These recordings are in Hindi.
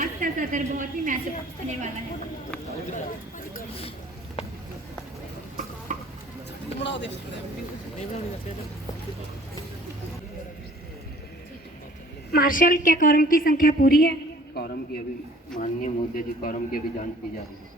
आज का सत्र बहुत ही महत्वपूर्ण होने वाला है। मार्शल, क्या कॉरम की संख्या पूरी है? कॉरम की अभी माननीय महोदय जी, कॉरम की अभी जांच की जा रही है।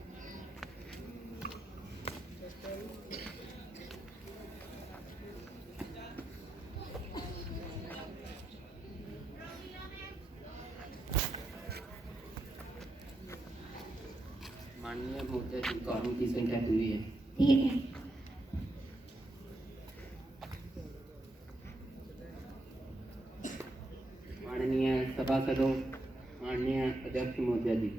माननीय महोदय जी, कॉरम की संख्या पूरी है। ठीक है। माननीय सभासदों, माननीय अध्यक्ष महोदय जी,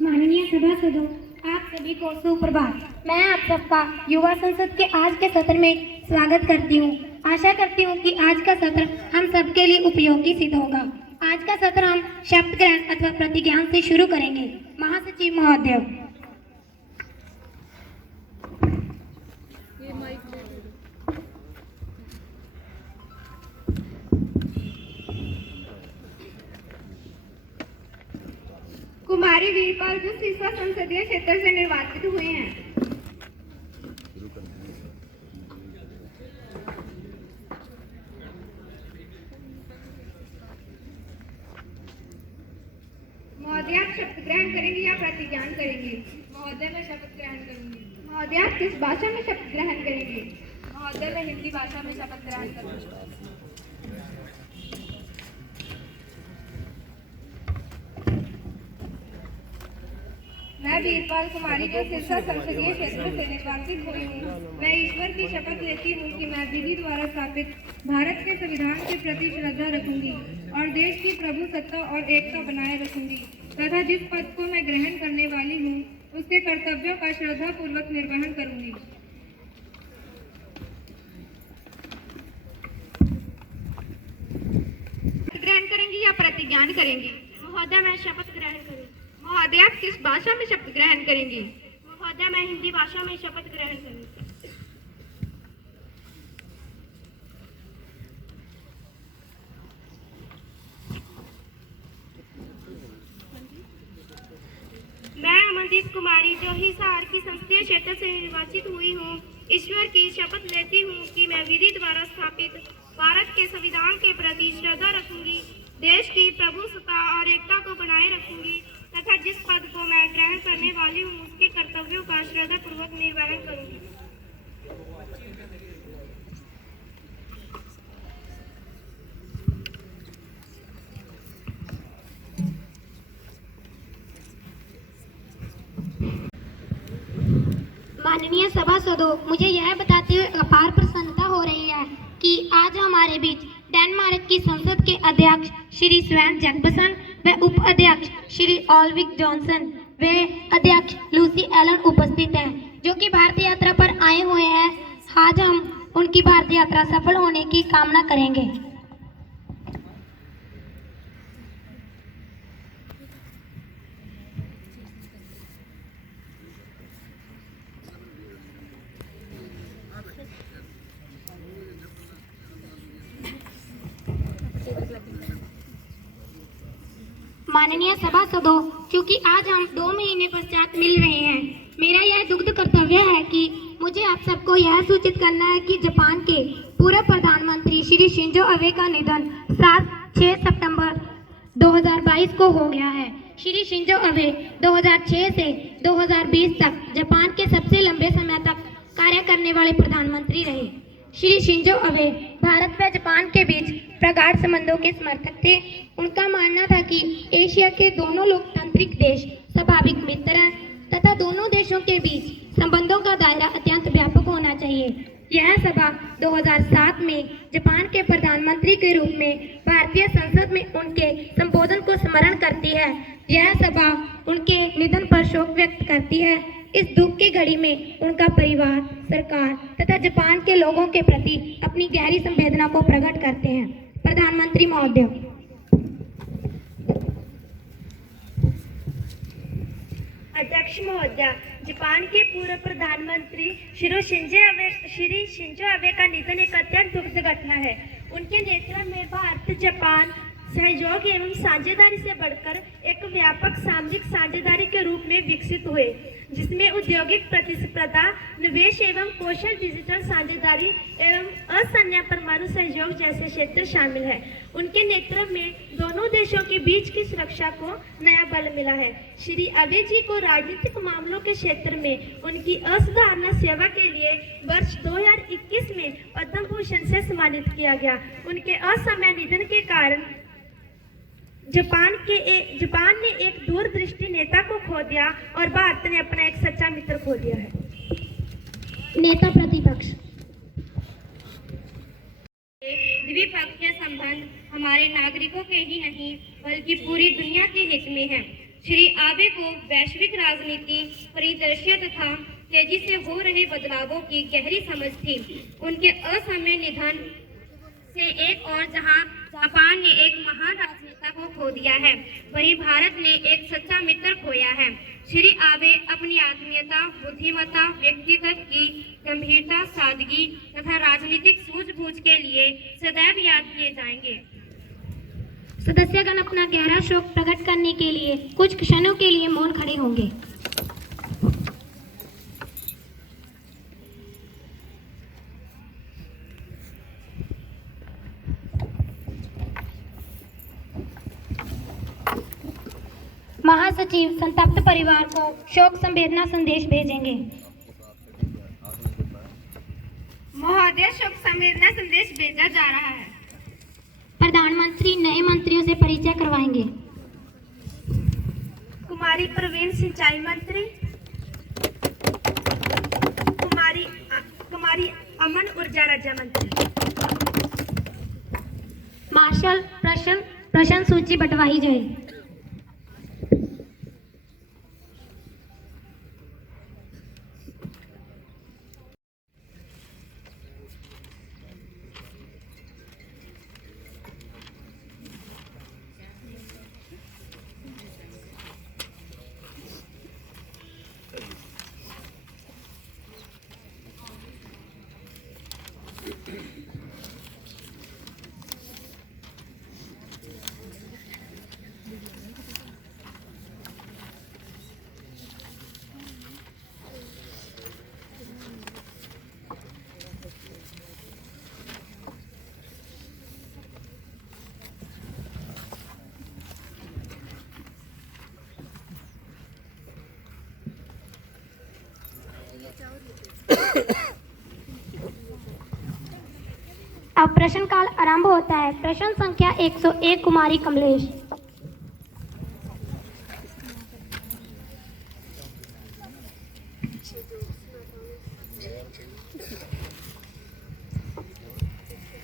माननीय सभासदों, आप सभी को सुप्रभात। मैं आप सबका युवा संसद के आज के सत्र में स्वागत करती हूँ। आशा करती हूँ कि आज का सत्र हम सबके लिए उपयोगी सिद्ध होगा। आज का सत्र हम शब्द ग्रहण अथवा प्रतिज्ञान से शुरू करेंगे। महासचिव महोदय। कुमारी वीरपाल जो सिरसा संसदीय क्षेत्र से निर्वाचित हुए हैं। महोदय, आप शपथ ग्रहण करेंगे या प्रतिज्ञान करेंगे? महोदय, मैं शपथ ग्रहण करूंगी। महोदय, आप किस भाषा में शपथ ग्रहण करेंगे? महोदय, मैं हिंदी भाषा में शपथ ग्रहण करूंगी। मैं वीरपाल कुमारी जो सिरसा संसदीय क्षेत्र से निर्वाचित हुई हूँ, मैं ईश्वर की शपथ लेती हूँ कि मैं विधि द्वारा स्थापित भारत के संविधान के प्रति श्रद्धा रखूंगी और देश की प्रभुसत्ता और एकता बनाए रखूंगी तथा जिस पद को मैं ग्रहण करने वाली हूँ उसके कर्तव्यों का श्रद्धा पूर्वक निर्वहन करूंगी। ग्रहण करेंगी या प्रतिज्ञान करेंगी? महोदय, मैं शपथ ग्रहण करूँ। महोदय, आप किस भाषा में शपथ ग्रहण करेंगी? महोदय, मैं हिंदी भाषा में शपथ ग्रहण करूँ। मैं अमनदीप कुमारी जो हिसार की संसदीय क्षेत्र से निर्वाचित हुई हूँ, ईश्वर की शपथ लेती हूँ कि मैं विधि द्वारा स्थापित भारत के संविधान के प्रति श्रद्धा रखूंगी, देश की प्रभुसत्ता और एकता को बनाए रखूंगी तथा जिस पद को मैं ग्रहण करने वाली हूँ उसके कर्तव्यों का श्रद्धापूर्वक निर्वहन करूंगी। माननीय सभासदों, मुझे यह बताते हुए अपार प्रसन्नता हो रही है कि आज हमारे बीच डेनमार्क की संसद के अध्यक्ष श्री स्वेन जैकबसन व उप अध्यक्ष श्री ऑलविक जॉनसन व अध्यक्ष लूसी एलन उपस्थित हैं, जो कि भारतीय यात्रा पर आए हुए हैं। आज हम उनकी भारतीय यात्रा सफल होने की कामना करेंगे। माननीय सभासदों, क्योंकि आज हम 2 महीने पश्चात मिल रहे हैं, मेरा यह दुग्ध कर्तव्य है कि मुझे आप सबको यह सूचित करना है कि जापान के पूर्व प्रधानमंत्री श्री शिंजो अबे का निधन 6 सितंबर 2022 को हो गया है। श्री शिंजो अबे 2006 से 2020 तक जापान के सबसे लंबे समय तक कार्य करने वाले प्रधानमंत्री रहे। श्री शिंजो अबे भारत व जापान के बीच प्रगाढ़ संबंधों के समर्थक थे। उनका मानना था कि एशिया के दोनों लोकतांत्रिक देश स्वाभाविक मित्र हैं तथा दोनों देशों के बीच संबंधों का दायरा अत्यंत व्यापक होना चाहिए। यह सभा 2007 में जापान के प्रधानमंत्री के रूप में भारतीय संसद में उनके संबोधन को स्मरण करती है। यह सभा उनके निधन पर शोक व्यक्त करती है। इस दुख की घड़ी में उनका परिवार, सरकार तथा जापान के लोगों के प्रति अपनी गहरी संवेदना को प्रकट करते हैं। प्रधानमंत्री महोदय। दिया। जापान के पूर्व प्रधानमंत्री श्री शिंजो आबे का निधन एक अत्यंत दुखद घटना है। उनके नेतृत्व में भारत जापान सहयोग एवं साझेदारी से बढ़कर एक व्यापक सामरिक साझेदारी के रूप में विकसित हुए, जिसमें औद्योगिक प्रतिस्पर्धा, निवेश एवं कौशल, डिजिटल साझेदारी एवं असैन्य परमाणु सहयोग जैसे क्षेत्र शामिल हैं। उनके नेतृत्व में दोनों देशों के बीच की सुरक्षा को नया बल मिला है। श्री आबे जी को राजनीतिक मामलों के क्षेत्र में उनकी असाधारण सेवा के लिए वर्ष 2021 में पद्म भूषण से सम्मानित किया गया। उनके असामयिक निधन के कारण जापान ने एक दूरदृष्टि नेता को खो दिया और भारत ने अपना एक सच्चा मित्र खो दिया है। नेता प्रतिपक्ष। द्विपक्षीय संबंध हमारे नागरिकों के ही नहीं बल्कि पूरी दुनिया के हित में है। श्री आबे को वैश्विक राजनीति परिदृश्य तथा तेजी से हो रहे बदलावों की गहरी समझ थी। उनके असामयिक निधन से एक और जहां जापान ने एक महान राजनेता को खो दिया है, वहीं भारत ने एक सच्चा मित्र खोया है। श्री आबे अपनी आत्मीयता, बुद्धिमत्ता, व्यक्तित्व की गंभीरता, सादगी तथा राजनीतिक सूझबूझ के लिए सदैव याद किए जाएंगे। सदस्यगण अपना गहरा शोक प्रकट करने के लिए कुछ क्षणों के लिए मौन खड़े होंगे। महासचिव संतप्त परिवार को शोक संवेदना संदेश भेजेंगे। महोदय, शोक संवेदना संदेश भेजा जा रहा है। प्रधानमंत्री नए मंत्रियों से परिचय करवाएंगे। कुमारी प्रवीण सिंचाई मंत्री, कुमारी अमन ऊर्जा राज्य मंत्री। मार्शल प्रश्न सूची बंटवाई जाए। अब प्रश्नकाल आरंभ होता है। प्रश्न संख्या 101 कुमारी कमलेश।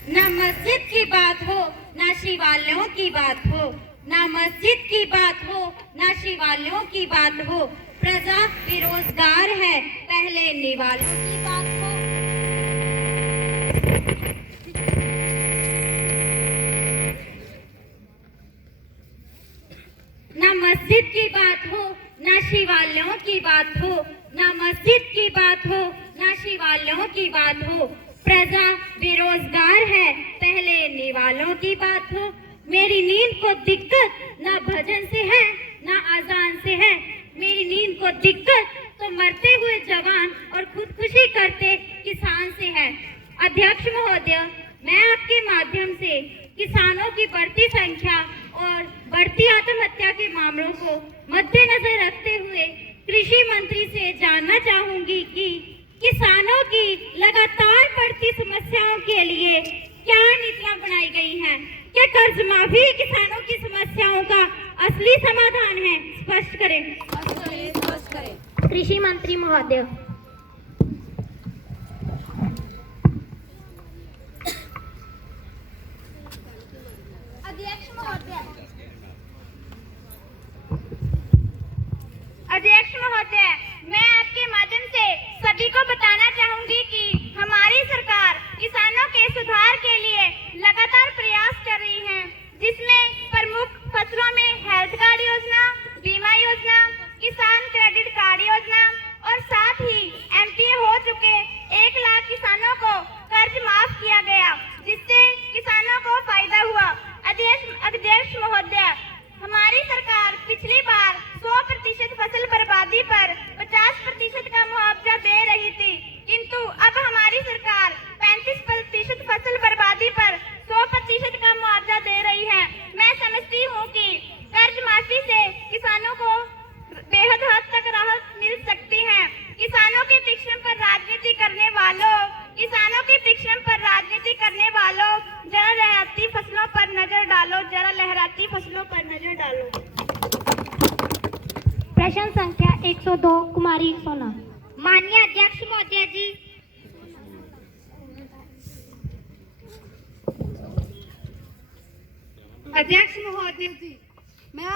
ना मस्जिद की बात हो ना शिवालयों की बात हो, ना मस्जिद की बात हो ना शिवालयों की बात हो, प्रजा बेरोजगार है पहले निवालों की बात हो। ना मस्जिद की बात हो ना शिवालयों की बात हो, ना मस्जिद की बात हो ना शिवालयों की बात हो, प्रजा बेरोजगार है पहले निवालों की बात हो। मेरी नींद को दिक्कत ना भजन से है ना अजान से है, मेरी नींद को दिक्कत तो मरते हुए जवान और खुदकुशी करते किसान से है। अध्यक्ष महोदय, मैं आपके माध्यम से किसानों की बढ़ती संख्या और बढ़ती आत्महत्या के मामलों को मद्देनजर रखते हुए कृषि मंत्री से जानना चाहूंगी कि किसानों की लगातार बढ़ती समस्याओं के लिए क्या नीतियां बनाई गई हैं? क्या कर्ज माफी किसानों की समस्याओं का असली समाधान है? स्पष्ट करें। कृषि मंत्री महोदय। अध्यक्ष महोदय, मैं आपके माध्यम से सभी को बताना चाहूंगी कि हमारी सरकार किसानों के सुधार के लिए लगातार प्रयास कर रही है, जिसमें प्रमुख फसलों में हेल्थ कार्ड योजना, बीमा योजना, किसान क्रेडिट कार्ड योजना और साथ ही एमपीए हो चुके 1 लाख किसानों को कर्ज माफ किया गया, जिससे किसानों को फायदा हुआ। अध्यक्ष महोदय, हमारी सरकार पिछली बार 100% फसल बर्बादी पर 50% का मुआवजा दे रही थी, किंतु अब हमारी सरकार 35% फसल बर्बादी पर 100% का मुआवजा दे रही है। मैं समझती हूँ कि कर्ज माफी से किसानों को बेहद हद तक राहत मिल सकती है। किसानों के पीछे पर राजनीति करने वालों, जरा लहराती फसलों पर नजर डालो, जरा लहराती फसलों पर नजर डालो। प्रश्न संख्या 102 कुमारी सोना। माननीय अध्यक्ष महोदय जी, अध्यक्ष महोदय जी, मैं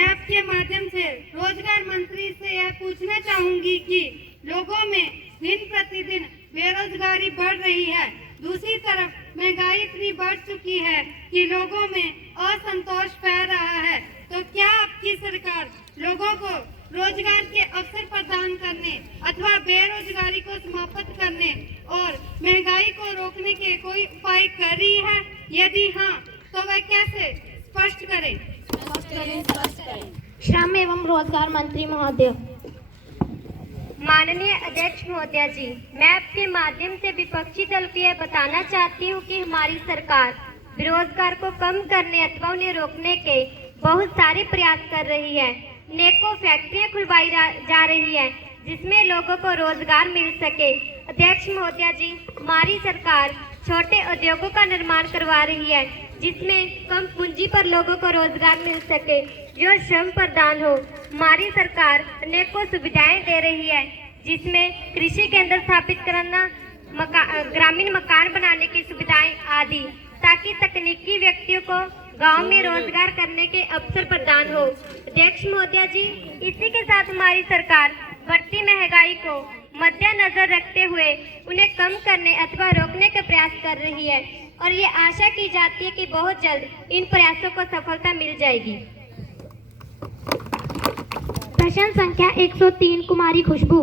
आपके माध्यम से रोजगार मंत्री से यह पूछना चाहूंगी कि लोगों में दिन प्रतिदिन बेरोजगारी बढ़ रही है, दूसरी तरफ महंगाई इतनी बढ़ चुकी है कि लोगों में असंतोष फैल रहा है, तो क्या आपकी सरकार लोगों को रोजगार के अवसर प्रदान करने अथवा बेरोजगारी को समाप्त करने और महंगाई को रोकने के कोई उपाय कर रही है? यदि हाँ, तो वह कैसे? स्पष्ट करें। श्रम एवं रोजगार मंत्री महोदय। माननीय अध्यक्ष महोदय जी, मैं आपके माध्यम से विपक्षी दल को यह बताना चाहती हूँ कि हमारी सरकार बेरोजगार को कम करने अथवा उन्हें रोकने के बहुत सारे प्रयास कर रही है। नेको फैक्ट्रियां खुलवाई जा रही है, जिसमें लोगों को रोजगार मिल सके। अध्यक्ष महोदय जी, हमारी सरकार छोटे उद्योगों का निर्माण करवा रही है, जिसमें कम पूंजी पर लोगों को रोजगार मिल सके, जो श्रम प्रदान हो। हमारी सरकार अनेकों सुविधाएं दे रही है, जिसमें कृषि केंद्र स्थापित करना, ग्रामीण मकान बनाने की सुविधाएं आदि, ताकि तकनीकी व्यक्तियों को गांव में रोजगार करने के अवसर प्रदान हो। अध्यक्ष महोदय जी, इसी के साथ हमारी सरकार बढ़ती महंगाई को मद्देनजर रखते हुए उन्हें कम करने अथवा रोकने का प्रयास कर रही है, और ये आशा की जाती है कि बहुत जल्द इन प्रयासों को सफलता मिल जाएगी। प्रश्न संख्या 103 कुमारी खुशबू।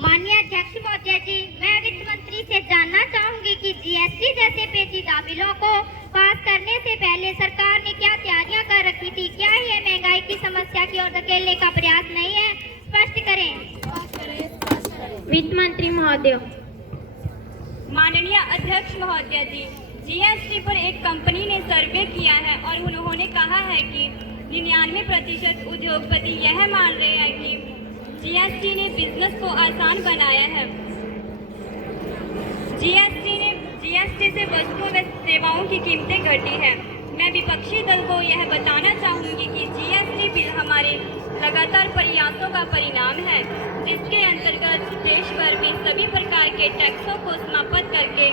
माननीय अध्यक्ष महोदय जी, मैं वित्त मंत्री से जानना चाहूंगी कि जीएसटी जैसे पेचीदा बिलों को पास करने से पहले सरकार ने क्या तैयारियां कर रखी थी? क्या ये महंगाई की समस्या की ओर धकेलने का प्रयास नहीं है? स्पष्ट करें। वित्त मंत्री महोदय। माननीय अध्यक्ष महोदय जी, जीएसटी पर एक कंपनी ने सर्वे किया है और उन्होंने कहा है कि 99% उद्योगपति यह मान रहे हैं कि जीएसटी ने बिजनेस को आसान बनाया है। जीएसटी से वस्तुओं व सेवाओं की कीमतें घटी है। मैं विपक्षी दल को यह बताना चाहूँगी कि जीएसटी बिल हमारे लगातार प्रयासों का परिणाम है, जिसके अंतर्गत देश भर में सभी प्रकार के टैक्सों को समाप्त करके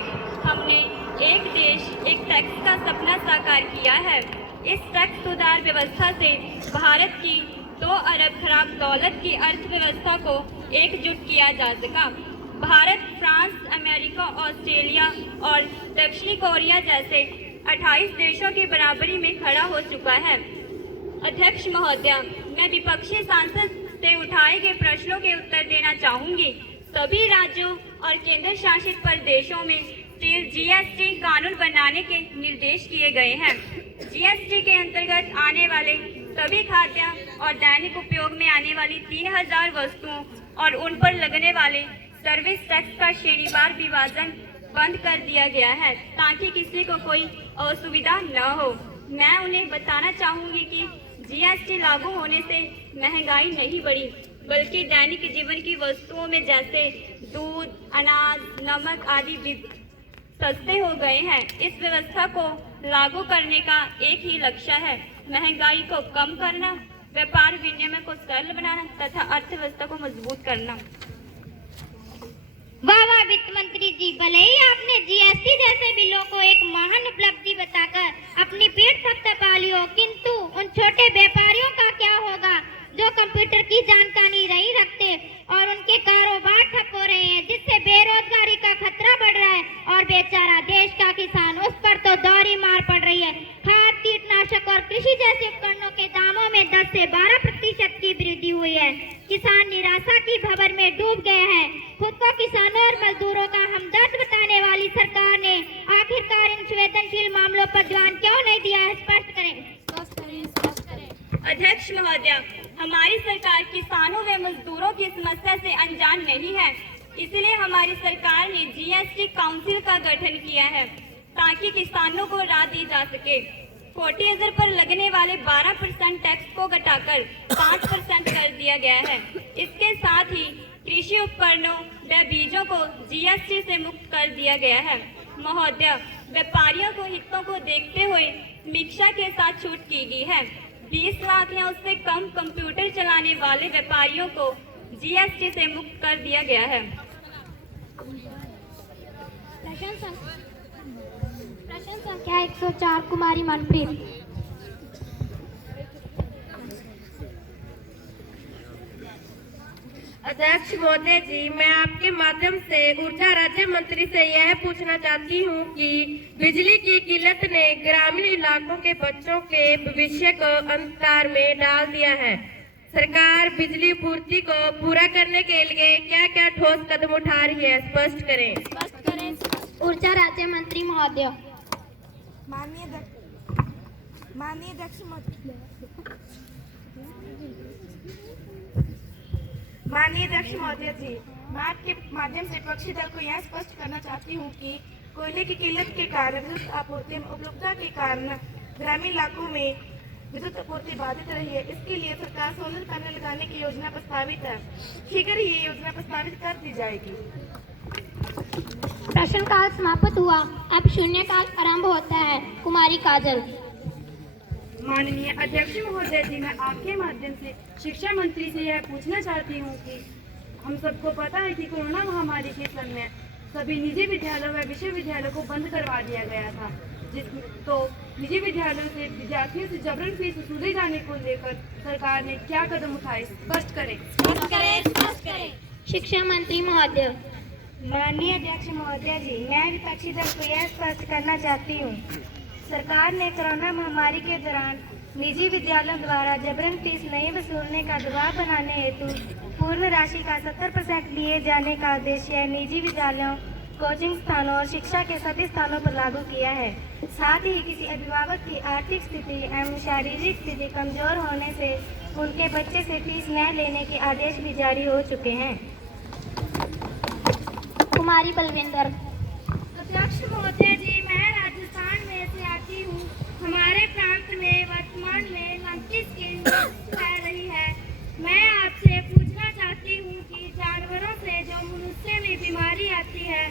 हमने एक देश एक टैक्स का सपना साकार किया है। इस टैक्स सुधार व्यवस्था से भारत की 2 अरब खराब डॉलर की अर्थव्यवस्था को एकजुट किया जा सका। भारत फ्रांस, अमेरिका, ऑस्ट्रेलिया और दक्षिणी कोरिया जैसे 28 देशों की बराबरी में खड़ा हो चुका है। अध्यक्ष महोदय, मैं विपक्षी सांसद से उठाए गए प्रश्नों के उत्तर देना चाहूँगी। सभी राज्यों और केंद्र शासित प्रदेशों में जीएसटी कानून बनाने के निर्देश किए गए हैं। जीएसटी के अंतर्गत आने वाले सभी खाद्य और दैनिक उपयोग में आने वाली 3000 वस्तुओं और उन पर लगने वाले सर्विस टैक्स का श्रेणीवार विभाजन बंद कर दिया गया है, ताकि किसी को कोई असुविधा न हो। मैं उन्हें बताना चाहूँगी कि जीएसटी लागू होने से महंगाई नहीं बढ़ी, बल्कि दैनिक जीवन की वस्तुओं में जैसे दूध, अनाज, नमक आदि सस्ते हो गए हैं। इस व्यवस्था को लागू करने का एक ही लक्ष्य है, महंगाई को कम करना, व्यापार विनिमय को सरल बनाना तथा अर्थव्यवस्था को मजबूत करना। वाह वित्त मंत्री जी, भले ही आपने जीएसटी जैसे बिलों को एक महान उपलब्धि बताकर अपनी पीठ थपथपा ली हो, किंतु उन छोटे व्यापारियों का क्या होगा जो कंप्यूटर की जानकारी नहीं रखते और उनके कारोबार ठप हो रहे हैं, जिससे बेरोजगारी का खतरा बढ़ रहा है और बेचारा देश का किसान, उस पर तो दोहरी मार पड़ रही है। खाद, कीटनाशक और कृषि जैसे उपकरणों के दाम से 12% की वृद्धि हुई है। किसान निराशा की भंवर में डूब गए हैं। खुद को किसानों और मजदूरों का हमदर्द बताने वाली सरकार ने आखिरकार इन संवेदनशील मामलों पर ध्यान क्यों नहीं दिया है? स्पष्ट करें। अध्यक्ष महोदय, हमारी सरकार किसानों व मजदूरों की समस्या से अनजान नहीं है। इसलिए हमारी सरकार ने जीएसटी काउंसिल का गठन किया है ताकि किसानों को राह दी जा सके। फर्टिलाइजर पर लगने वाले 12% टैक्स को घटाकर 5% कर दिया गया है। इसके साथ ही कृषि उपकरणों व बीजों को जीएसटी से मुक्त कर दिया गया है। महोदय, व्यापारियों को हितों को देखते हुए समीक्षा के साथ छूट की गई है। 20 लाख या उससे कम कंप्यूटर चलाने वाले व्यापारियों को जीएसटी से मुक्त कर दिया गया है। प्रश्न संख्या 104 कुमारी मनप्रीत। अध्यक्ष महोदय जी, मैं आपके माध्यम से ऊर्जा राज्य मंत्री से यह पूछना चाहती हूँ कि बिजली की किल्लत ने ग्रामीण इलाकों के बच्चों के भविष्य को अंधकार में डाल दिया है। सरकार बिजली पूर्ति को पूरा करने के लिए क्या क्या ठोस कदम उठा रही है? स्पष्ट करें। ऊर्जा राज्य मंत्री महोदय। माननीय अध्यक्ष महोदय जी, मैं आपके माध्यम से विपक्षी दल को यह स्पष्ट करना चाहती हूँ कि कोयले की किल्लत के कारण विद्युत आपूर्ति में उपलब्धता के कारण ग्रामीण इलाकों में विद्युत आपूर्ति बाधित रही है। इसके लिए सरकार सोलर पैनल लगाने की योजना प्रस्तावित है। शीघ्र ही ये योजना प्रस्तावित कर दी जाएगी। प्रश्नकाल समाप्त हुआ। अब शून्यकाल आरंभ होता है। कुमारी काजल। माननीय अध्यक्ष महोदय जी, मैं आपके माध्यम से शिक्षा मंत्री से यह पूछना चाहती हूँ कि हम सबको पता है कि कोरोना महामारी के समय सभी निजी विद्यालयों व विश्वविद्यालयों को बंद करवा दिया गया था, तो निजी विद्यालयों से विद्यार्थियों से जबरन फीस वसूले जाने को लेकर सरकार ने क्या कदम उठाए? स्पष्ट करें। शिक्षा मंत्री महोदय। माननीय अध्यक्ष महोदय जी, मैं विपक्षी दल को यह स्पष्ट करना चाहती हूँ, सरकार ने कोरोना महामारी के दौरान निजी विद्यालयों द्वारा जबरन फीस नहीं वसूलने का दबाव बनाने हेतु पूर्व राशि का 70% लिए जाने का उद्देश्य निजी विद्यालयों, कोचिंग स्थानों और शिक्षा के सभी स्थानों पर लागू किया है। साथ ही किसी अभिभावक की आर्थिक स्थिति एवं शारीरिक स्थिति कमजोर होने से उनके बच्चे से फीस न लेने के आदेश भी जारी हो चुके हैं। कुमारी बलविंदर। अध्यक्ष महोदय जी, मैं राजस्थान में से आती हूँ। हमारे प्रांत में वर्तमान में मंकी स्किन फैल रही है। मैं आपसे पूछना चाहती हूँ कि जानवरों से जो मनुष्य में बीमारी आती है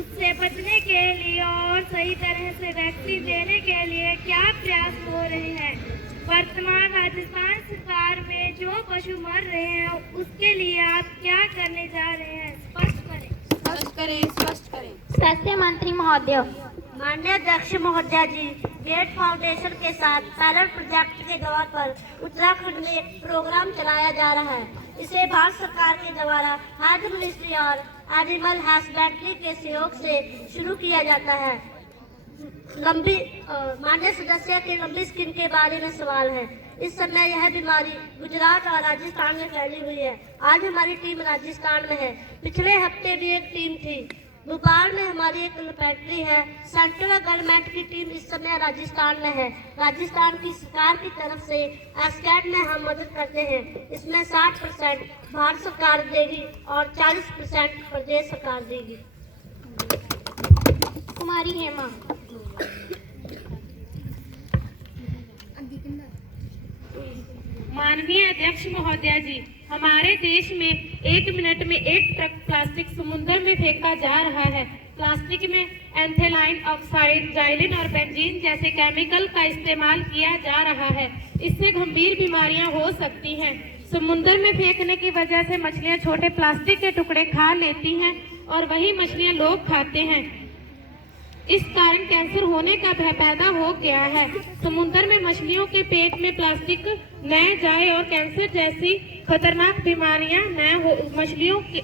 उससे बचने के लिए और सही तरह से वैक्सीन देने के लिए क्या प्रयास हो रहे हैं? वर्तमान राजस्थान सरकार में जो पशु मर रहे हैं उसके लिए आप क्या करने जा रहे हैं? स्पष्ट करें। स्वास्थ्य मंत्री महोदय। माननीय अध्यक्ष महोदय जी, गेट फाउंडेशन के साथ पैलेट प्रोजेक्ट के द्वार पर उत्तराखंड में एक प्रोग्राम चलाया जा रहा है। इसे भारत सरकार के द्वारा हेल्थ मिनिस्ट्री और एनिमल हस्बेंड्री के सहयोग से शुरू किया जाता है। माननीय सदस्य के लंबी स्किन के बारे में सवाल है। इस समय यह बीमारी गुजरात और राजस्थान में फैली हुई है। आज हमारी टीम राजस्थान में है। पिछले हफ्ते भी एक टीम थी। भोपाल में हमारी एक फैक्ट्री है। सेंट्रल गवर्नमेंट की टीम इस समय राजस्थान में है। राजस्थान की सरकार की तरफ से एस्कैट में हम मदद करते हैं। इसमें 60% भारत सरकार देगी और 40% प्रदेश सरकार देगी। कुमारी हेमा। माननीय अध्यक्ष महोदय जी, हमारे देश में 1 मिनट में 1 ट्रक प्लास्टिक समुद्र में फेंका जा रहा है। प्लास्टिक में एंथेलाइन ऑक्साइड, जाइलिन और बेंजीन जैसे केमिकल का इस्तेमाल किया जा रहा है। इससे गंभीर बीमारियां हो सकती हैं। समुद्र में फेंकने की वजह से मछलियां छोटे प्लास्टिक के टुकड़े खा लेती हैं और वही मछलियां लोग खाते हैं। इस कारण कैंसर होने का भय पैदा हो गया है। समुद्र में मछलियों के पेट में प्लास्टिक न जाए और कैंसर जैसी खतरनाक बीमारियां न हो, मछलियों की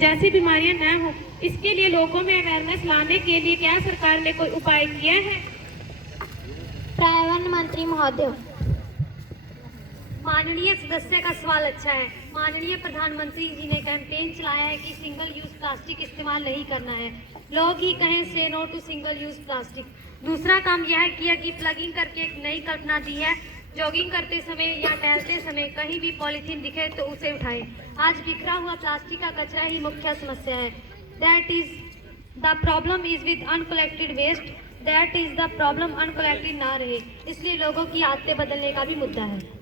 जैसी बीमारियां न हो, इसके लिए लोगों में अवेयरनेस लाने के लिए क्या सरकार ने कोई उपाय किया है? पर्यावरण मंत्री महोदय। माननीय सदस्य का सवाल अच्छा है। माननीय प्रधानमंत्री जी ने कैंपेन चलाया है कि सिंगल यूज प्लास्टिक इस्तेमाल नहीं करना है। लोग ही कहें से no to single use plastic. दूसरा काम यह किया कि प्लगिंग करके एक नई कल्पना दी है, जॉगिंग करते समय या टहलते समय कहीं भी पॉलीथीन दिखे तो उसे उठाएं। आज बिखरा हुआ प्लास्टिक का कचरा ही मुख्य समस्या है। That is the problem is with uncollected waste, that is the problem uncollected ना रहे। इसलिए लोगों की आदतें बदलने का भी मुद्दा है।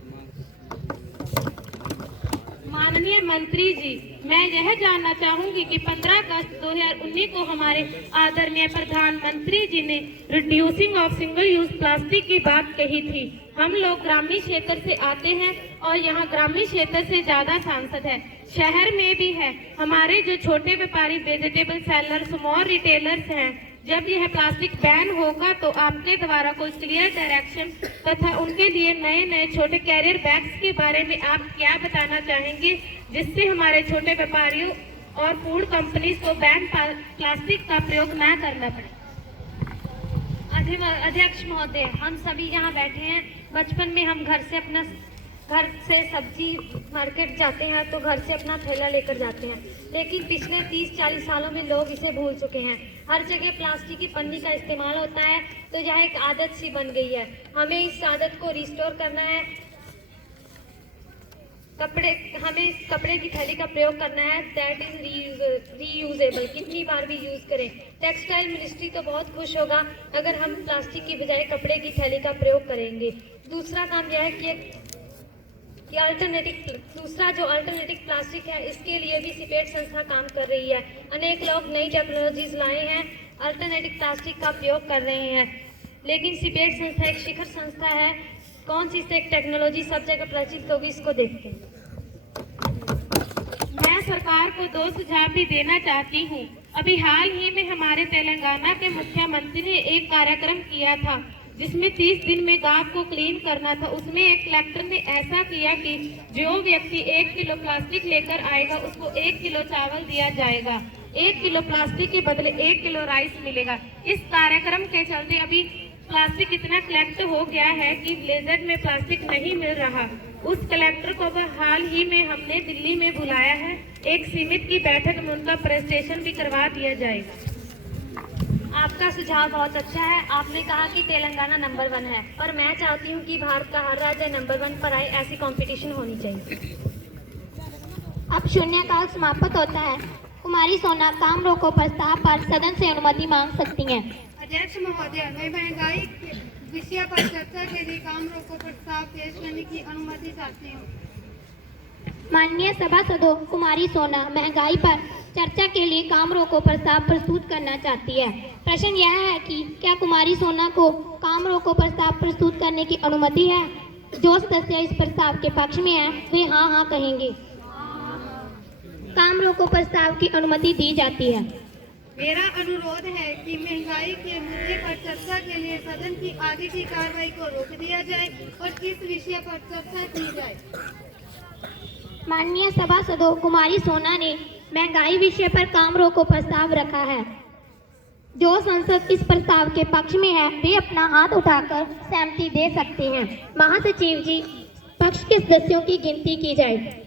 माननीय मंत्री जी, मैं यह जानना चाहूंगी कि 15 अगस्त 2019 को हमारे आदरणीय प्रधानमंत्री जी ने reducing of single use plastic की बात कही थी। हम लोग ग्रामीण क्षेत्र से आते हैं और यहाँ ग्रामीण क्षेत्र से ज्यादा सांसद है, शहर में भी है। हमारे जो छोटे व्यापारी, वेजिटेबल सेलर, स्मॉल रिटेलर्स हैं, जब यह प्लास्टिक बैन होगा तो आपके द्वारा कोई क्लियर डायरेक्शन तथा उनके लिए नए नए छोटे कैरियर बैग्स के बारे में आप क्या बताना चाहेंगे, जिससे हमारे छोटे व्यापारियों और फूड कंपनीज को बैन प्लास्टिक का प्रयोग न करना पड़े। अध्यक्ष महोदय, हम सभी यहाँ बैठे हैं। बचपन में हम घर से सब्जी मार्केट जाते हैं तो घर से अपना थैला लेकर जाते हैं, लेकिन पिछले 30-40 सालों में लोग इसे भूल चुके हैं। हर जगह प्लास्टिक की पन्नी का इस्तेमाल होता है, तो यह एक आदत सी बन गई है। हमें इस आदत को रिस्टोर करना है। हमें कपड़े की थैली का प्रयोग करना है, दैट इज रीयूजेबल। कितनी बार भी यूज करें। टेक्सटाइल मिनिस्ट्री तो बहुत खुश होगा अगर हम प्लास्टिक की बजाय कपड़े की थैली का प्रयोग करेंगे। दूसरा काम यह है कि जो अल्टरनेटिव प्लास्टिक है, इसके लिए भी सिपेट संस्था काम कर रही है। अनेक लोग नई टेक्नोलॉजीज लाए हैं, अल्टरनेटिव प्लास्टिक का प्रयोग कर रहे हैं, लेकिन सिपेट संस्था एक शिखर संस्था है। कौन सी से टेक्नोलॉजी सब जगह प्रचलित होगी, इसको देखते हैं। मैं सरकार को 2 सुझाव भी देना चाहती हूँ। अभी हाल ही में हमारे तेलंगाना के मुख्यमंत्री ने एक कार्यक्रम किया था जिसमें 30 दिन में गांव को क्लीन करना था। उसमें एक कलेक्टर ने ऐसा किया कि जो व्यक्ति 1 किलो प्लास्टिक लेकर आएगा उसको 1 किलो चावल दिया जाएगा, 1 किलो प्लास्टिक के बदले 1 किलो राइस मिलेगा। इस कार्यक्रम के चलते अभी प्लास्टिक इतना कलेक्ट हो गया है कि ब्लेजर में प्लास्टिक नहीं मिल रहा। उस कलेक्टर को हाल ही में हमने दिल्ली में बुलाया है। एक सीमित की बैठक में उनका प्रेजेंटेशन भी करवा दिया जाएगा। आपका सुझाव बहुत अच्छा है। आपने कहा कि तेलंगाना नंबर 1 है, और मैं चाहती हूँ कि भारत का हर राज्य नंबर 1 पर आए। ऐसी कंपटीशन होनी चाहिए। अब शून्यकाल समाप्त होता है। कुमारी सोना काम रोको प्रस्ताव पर सदन से अनुमति मांग सकती हैं। अध्यक्ष महोदय, मैं महंगाई के विषय पर चर्चा के लिए काम रोको प्रस्ताव पेश करने की अनुमति चाहती हूँ। माननीय सभासदों, कुमारी सोना महंगाई पर चर्चा के लिए काम रोको प्रस्ताव प्रस्तुत करना चाहती है। प्रश्न यह है कि क्या कुमारी सोना को काम रोको प्रस्ताव प्रस्तुत करने की अनुमति है? जो सदस्य इस प्रस्ताव के पक्ष में हैं, वे हाँ कहेंगे। काम रोको प्रस्ताव की अनुमति दी जाती है। मेरा अनुरोध है कि महंगाई के मुद्दे पर चर्चा के लिए सदन की आगे की कार्रवाई को रोक दिया जाए और इस विषय पर चर्चा की जाए। माननीय सभासदों, कुमारी सोना ने महंगाई विषय पर काम रोको प्रस्ताव रखा है। जो संसद इस प्रस्ताव के पक्ष में है, वे अपना हाथ उठाकर सहमति दे सकते हैं। महासचिव जी, पक्ष के सदस्यों की गिनती की जाए।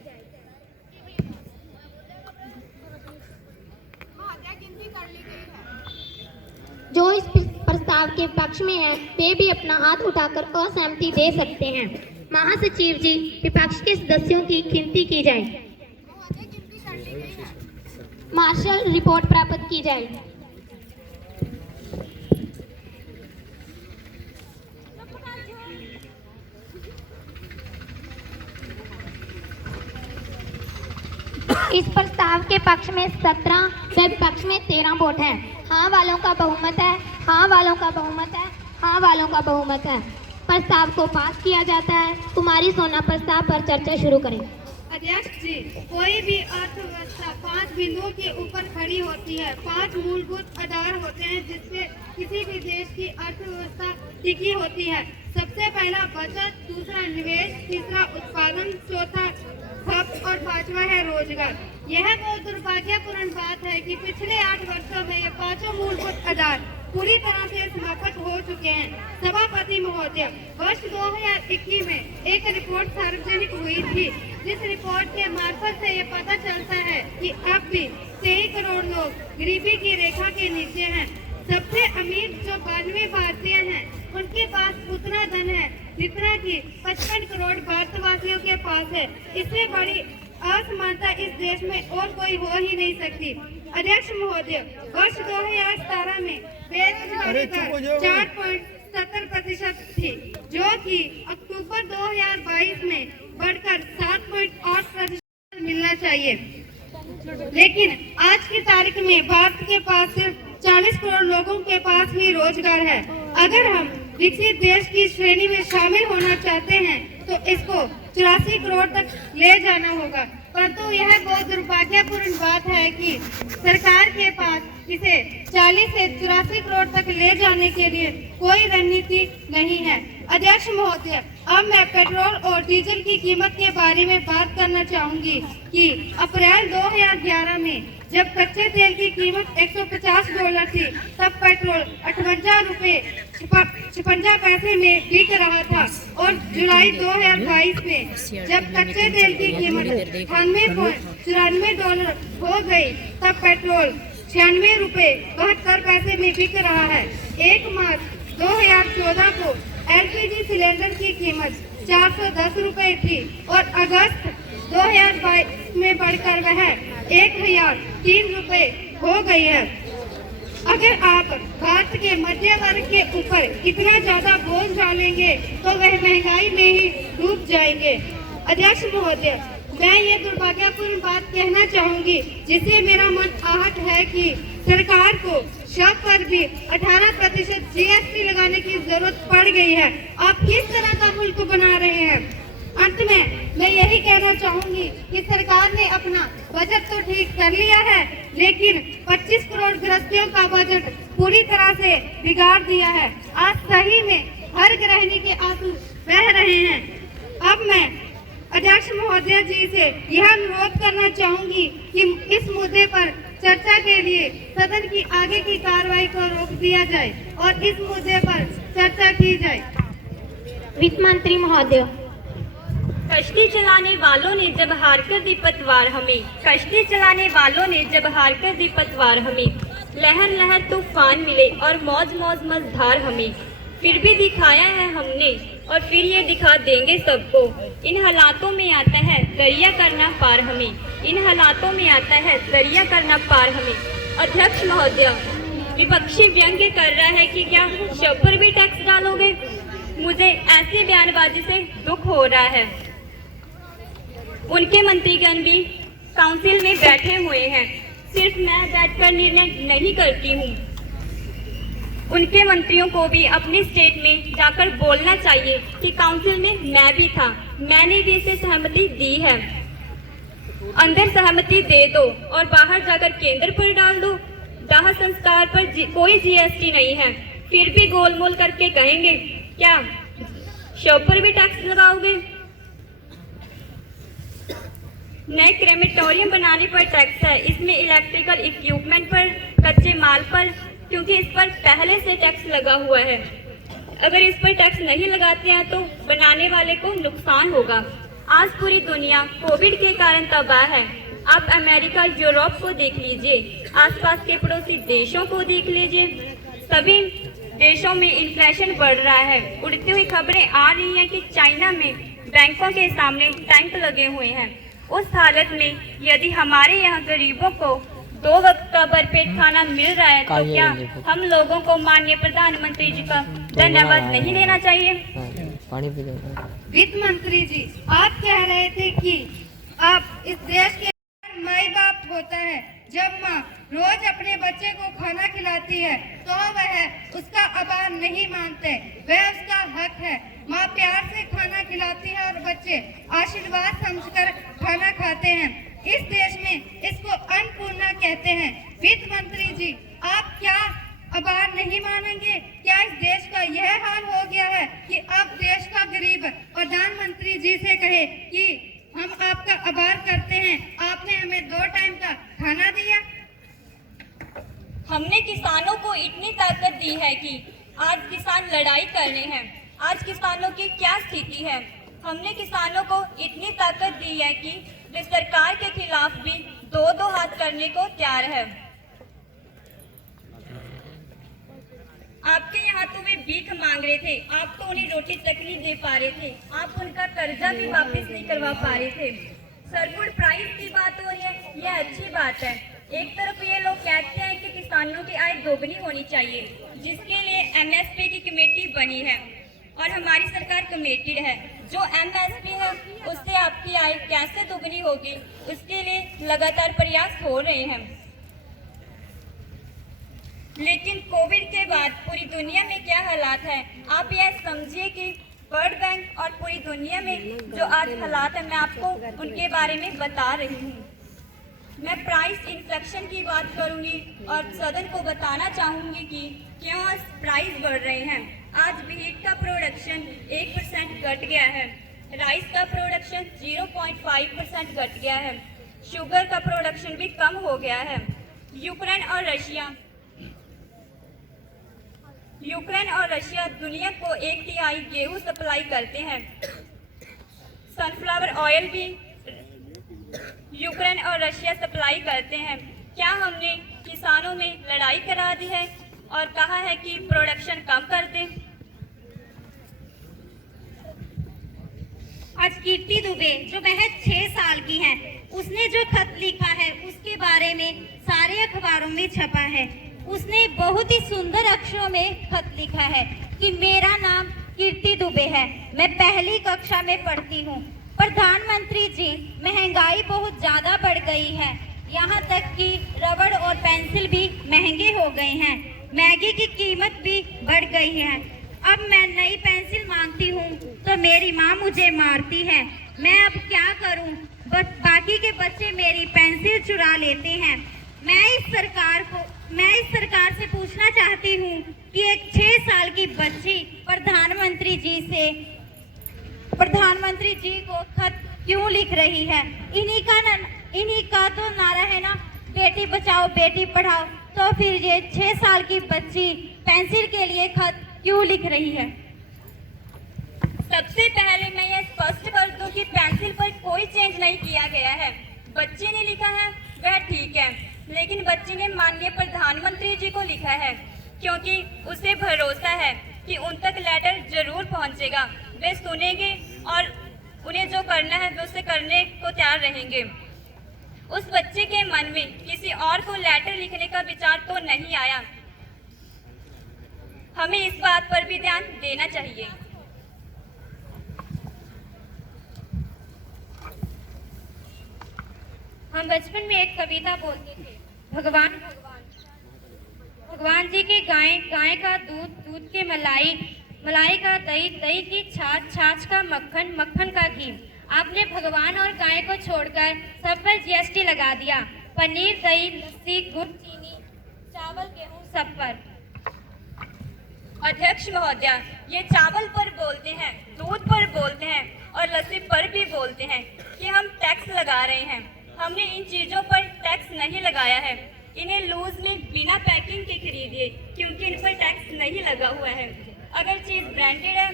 जो इस प्रस्ताव के पक्ष में है, वे भी अपना हाथ उठाकर असहमति दे सकते हैं। महासचिव जी, विपक्ष के सदस्यों की गिनती की जाए। मार्शल रिपोर्ट प्राप्त की जाए। इस प्रस्ताव के पक्ष में 17 व विपक्ष में 13 वोट हैं। हाँ वालों का बहुमत है, हाँ वालों का बहुमत है, हाँ वालों का बहुमत है। प्रस्ताव को पास किया जाता है। कुमारी सोना प्रस्ताव पर चर्चा शुरू करें। अध्यक्ष जी, कोई भी अर्थव्यवस्था 5 बिंदुओं के ऊपर खड़ी होती है। 5 मूलभूत आधार होते हैं जिससे किसी भी देश की अर्थव्यवस्था टिकी होती है। सबसे पहला बचत, दूसरा निवेश, तीसरा उत्पादन, चौथा खपत और 5वां है रोजगार। यह बहुत दुर्भाग्यपूर्ण बात है कि पिछले 8 वर्षों में ये 5 मूलभूत आधार पूरी तरह से समाप्त हो चुके चुके हैं। सभापति महोदय, वर्ष 2021 में एक रिपोर्ट सार्वजनिक हुई थी, जिस रिपोर्ट के मार्फत से ये पता चलता है कि अब भी 23 करोड़ लोग गरीबी की रेखा के नीचे हैं। सबसे अमीर जो 92 भारतीय हैं, उनके पास उतना धन है जितना कि 55 करोड़ भारतवासियों के पास है। इससे बड़ी असमानता इस देश में और कोई हो ही नहीं सकती। अध्यक्ष महोदय, वर्ष 2017 में बेरोजगारी दर 4.70% थी, जो कि अक्टूबर 2022 में बढ़कर 7.8% मिलना चाहिए। लेकिन आज की तारीख में भारत के पास सिर्फ 40 करोड़ लोगों के पास ही रोजगार है। अगर हम विकसित देश की श्रेणी में शामिल होना चाहते हैं तो इसको 84 करोड़ तक ले जाना होगा। परंतु यह बहुत दुर्भाग्यपूर्ण बात है कि सरकार के पास इसे 40 से 84 करोड़ तक ले जाने के लिए कोई रणनीति नहीं है। अध्यक्ष महोदय, अब मैं पेट्रोल और डीजल की कीमत के बारे में बात करना चाहूंगी कि अप्रैल 2011 में जब कच्चे तेल की कीमत $150 थी, तब पेट्रोल 58 रुपए 56 पैसे में बिक रहा था और जुलाई 2022 में जब कच्चे तेल की कीमत $98.94 हो गई, तब पेट्रोल 96 रुपए 72 पैसे में बिक रहा है। 1 मार्च 2014 को एलपीजी सिलेंडर की कीमत 410 रुपए थी और अगस्त 2022 में बढ़कर वह 1003 रुपए हो गई है। अगर आप भारत के मध्य वर्ग के ऊपर इतना ज्यादा बोझ डालेंगे तो वह महंगाई में ही डूब जाएंगे। अध्यक्ष महोदय, मैं ये दुर्भाग्यपूर्ण बात कहना चाहूंगी जिससे मेरा मन आहत है कि सरकार को शव पर भी 18% जीएसटी लगाने की जरूरत पड़ गई है। आप किस तरह का मुल्क बना रहे हैं? अंत में मैं यही कहना चाहूंगी कि सरकार ने अपना बजट तो ठीक कर लिया है, लेकिन 25 करोड़ गृहस्थियों का बजट पूरी तरह से बिगाड़ दिया है। आज सही में हर गृहिणी के आंसू बह रहे हैं। अब मैं अध्यक्ष महोदय जी से यह अनुरोध करना चाहूंगी कि इस मुद्दे पर चर्चा के लिए सदन की आगे की कार्रवाई को रोक दिया जाए और इस मुद्दे पर चर्चा की जाए। वित्त मंत्री महोदय, कश्ती चलाने वालों ने जब हार कर दी पतवार हमें, कश्ती चलाने वालों ने जब हार कर दी पतवार हमें, लहर लहर तूफान मिले और मौज मौज मझधार हमें, फिर भी दिखाया है हमने और फिर ये दिखा देंगे सबको। इन हालातों में आता है दरिया करना पार हमें, इन हालातों में आता है दरिया करना पार हमें। अध्यक्ष महोदय, विपक्षी व्यंग्य कर रहा है कि क्या शव पर भी टैक्स डालोगे? मुझे ऐसी बयानबाजी से दुख हो रहा है। उनके मंत्रीगण भी काउंसिल में बैठे हुए हैं, सिर्फ मैं बैठकर निर्णय नहीं करती हूँ। उनके मंत्रियों को भी अपनी स्टेट में जाकर बोलना चाहिए कि काउंसिल में मैं भी था, मैंने भी इसे सहमति दी है। अंदर सहमति दे दो और बाहर जाकर केंद्र पर डाल दो। दाह संस्कार पर कोई जीएसटी नहीं है, फिर भी गोलमोल करके कहेंगे क्या शव पर भी टैक्स लगाओगे? नए क्रेमेटोरियम बनाने पर टैक्स है, इसमें इलेक्ट्रिकल इक्विपमेंट पर, कच्चे माल पर, क्योंकि इस पर पहले से टैक्स लगा हुआ है। अगर इस पर टैक्स नहीं लगाते हैं तो बनाने वाले को नुकसान होगा। आज पूरी दुनिया कोविड के कारण तबाह है। आप अमेरिका, यूरोप को देख लीजिए, आसपास के पड़ोसी देशों को देख लीजिए, सभी देशों में इन्फ्लेशन बढ़ रहा है। उड़ती हुई खबरें आ रही हैं कि चाइना में बैंकों के सामने टैंक लगे हुए हैं। उस हालत में यदि हमारे यहाँ गरीबों को 2 वक्त का भरपेट खाना मिल रहा है तो क्या हम लोगों को माननीय प्रधानमंत्री जी का धन्यवाद नहीं देना चाहिए? वित्त मंत्री जी, आप कह रहे थे कि आप इस देश के माई बाप होता है। जब माँ रोज अपने बच्चे को खाना खिलाती है तो वह उसका आभार नहीं मानते, वह उसका हक है। माँ प्यार से खाना खिलाती है और बच्चे आशीर्वाद समझकर खाना खाते हैं। इस देश में इसको अन्नपूर्णा कहते हैं। वित्त मंत्री जी, आप क्या आभार नहीं मानेंगे? क्या इस देश का यह हाल हो गया है कि अब देश का गरीब प्रधानमंत्री जी से कहे कि हम आपका आभार करते हैं, आपने हमें 2 टाइम का खाना दिया? हमने किसानों को इतनी ताकत दी है कि आज आज किसान लड़ाई कर रहे हैं। आज किसानों की क्या स्थिति है? हमने किसानों को इतनी ताकत दी है कि वे सरकार के खिलाफ भी दो हाथ करने को तैयार है। आपके यहाँ तो वे भीख मांग रहे थे, आप तो उन्हें रोटी तक नहीं दे पा रहे थे, आप उनका कर्जा भी वापस नहीं करवा पा रहे थे। सरफुड प्राइस की बात हो रही है, यह अच्छी बात है। एक तरफ ये लोग कहते हैं कि किसानों की आय दोगुनी होनी चाहिए, जिसके लिए एमएसपी की कमेटी बनी है और हमारी सरकार कमेटेड है। जो एमएसपी है उससे आपकी आय कैसे दोगुनी होगी, उसके लिए लगातार प्रयास हो रहे हैं। लेकिन कोविड के बाद पूरी दुनिया में क्या हालात है, आप यह समझिए कि वर्ल्ड बैंक और पूरी दुनिया में जो आज हालात है, मैं आपको उनके बारे में बता रही हूँ। मैं प्राइस इन्फ्लेशन की बात करूँगी और सदन को बताना चाहूँगी कि क्यों प्राइस बढ़ रहे हैं। आज व्हीट का प्रोडक्शन 1% घट गया है, राइस का प्रोडक्शन 0.5% घट गया है, शुगर का प्रोडक्शन भी कम हो गया है। यूक्रेन और रशिया दुनिया को 1/3 गेहूं सप्लाई करते हैं। सनफ्लावर ऑयल भी यूक्रेन और रशिया सप्लाई करते हैं। क्या हमने किसानों में लड़ाई करा दी है और कहा है कि प्रोडक्शन कम कर दें? आज कीर्ति दुबे जो महज 6 साल की है, उसने जो खत लिखा है उसके बारे में सारे अखबारों में छपा है। उसने बहुत ही सुंदर अक्षरों में खत लिखा है कि मेरा नाम कीर्ति दुबे है, मैं पहली कक्षा में पढ़ती हूँ। प्रधानमंत्री जी, महंगाई बहुत ज़्यादा बढ़ गई है, यहाँ तक कि रबड़ और पेंसिल भी महंगे हो गए हैं, मैगी की कीमत भी बढ़ गई है। अब मैं नई पेंसिल मांगती हूँ तो मेरी माँ मुझे मारती है। मैं अब क्या करूँ? बाकी के बच्चे मेरी पेंसिल चुरा लेते हैं। मैं इस सरकार से पूछना चाहती हूँ कि एक 6 साल की बच्ची प्रधानमंत्री जी को खत क्यों लिख रही है? इन्हीं का तो नारा है ना, बेटी बचाओ बेटी पढ़ाओ। तो फिर ये 6 साल की बच्ची पेंसिल के लिए खत क्यों लिख रही है? सबसे पहले मैं ये स्पष्ट कर दूं कि पेंसिल पर कोई चेंज नहीं किया गया है। बच्चे ने लिखा है वह ठीक है, लेकिन बच्चे ने माननीय प्रधानमंत्री जी को लिखा है क्योंकि उसे भरोसा है कि उन तक लेटर जरूर पहुंचेगा। वे सुनेंगे और उन्हें जो करना है वे उसे करने को तैयार रहेंगे। उस बच्चे के मन में किसी और को लेटर लिखने का विचार तो नहीं आया। हमें इस बात पर भी ध्यान देना चाहिए। हम बचपन में एक कविता बोलते थे, भगवान भगवान जी के गाय का दूध, दूध के मलाई, मलाई का दही, दही की छाछ, छाछ का मक्खन, मक्खन का घी। आपने भगवान और गाय को छोड़कर सब पर जीएसटी लगा दिया। पनीर, दही, लस्सी, गुड़, चीनी, चावल, गेहूं सब पर। अध्यक्ष महोदया, ये चावल पर बोलते हैं, दूध पर बोलते हैं और लस्सी पर भी बोलते हैं कि हम टैक्स लगा रहे हैं। हमने इन चीज़ों पर टैक्स नहीं लगाया है। इन्हें लूज में बिना पैकिंग के खरीदिए क्योंकि इन पर टैक्स नहीं लगा हुआ है। अगर चीज़ ब्रांडेड है,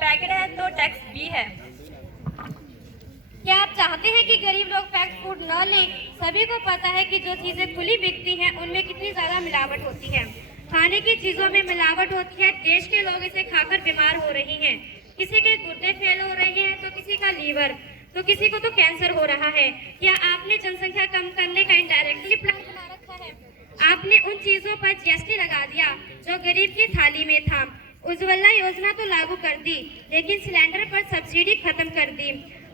पैक्ड है तो टैक्स भी है। क्या आप चाहते हैं कि गरीब लोग पैक्ड फूड न लें? सभी को पता है कि जो चीज़ें खुली बिकती हैं उनमें कितनी ज़्यादा मिलावट होती है। खाने की चीज़ों में मिलावट होती है। देश के लोग इसे खाकर बीमार हो रहे हैं। किसी के गुर्दे फेल हो रहे हैं तो किसी का लीवर, तो किसी को तो कैंसर हो रहा है। क्या आपने जनसंख्या कम करने का इनडायरेक्टली प्लान बना रखा है? आपने उन चीजों पर जीएसटी लगा दिया जो गरीब की थाली में था। उज्ज्वला योजना तो लागू कर दी, लेकिन सिलेंडर पर सब्सिडी खत्म कर दी।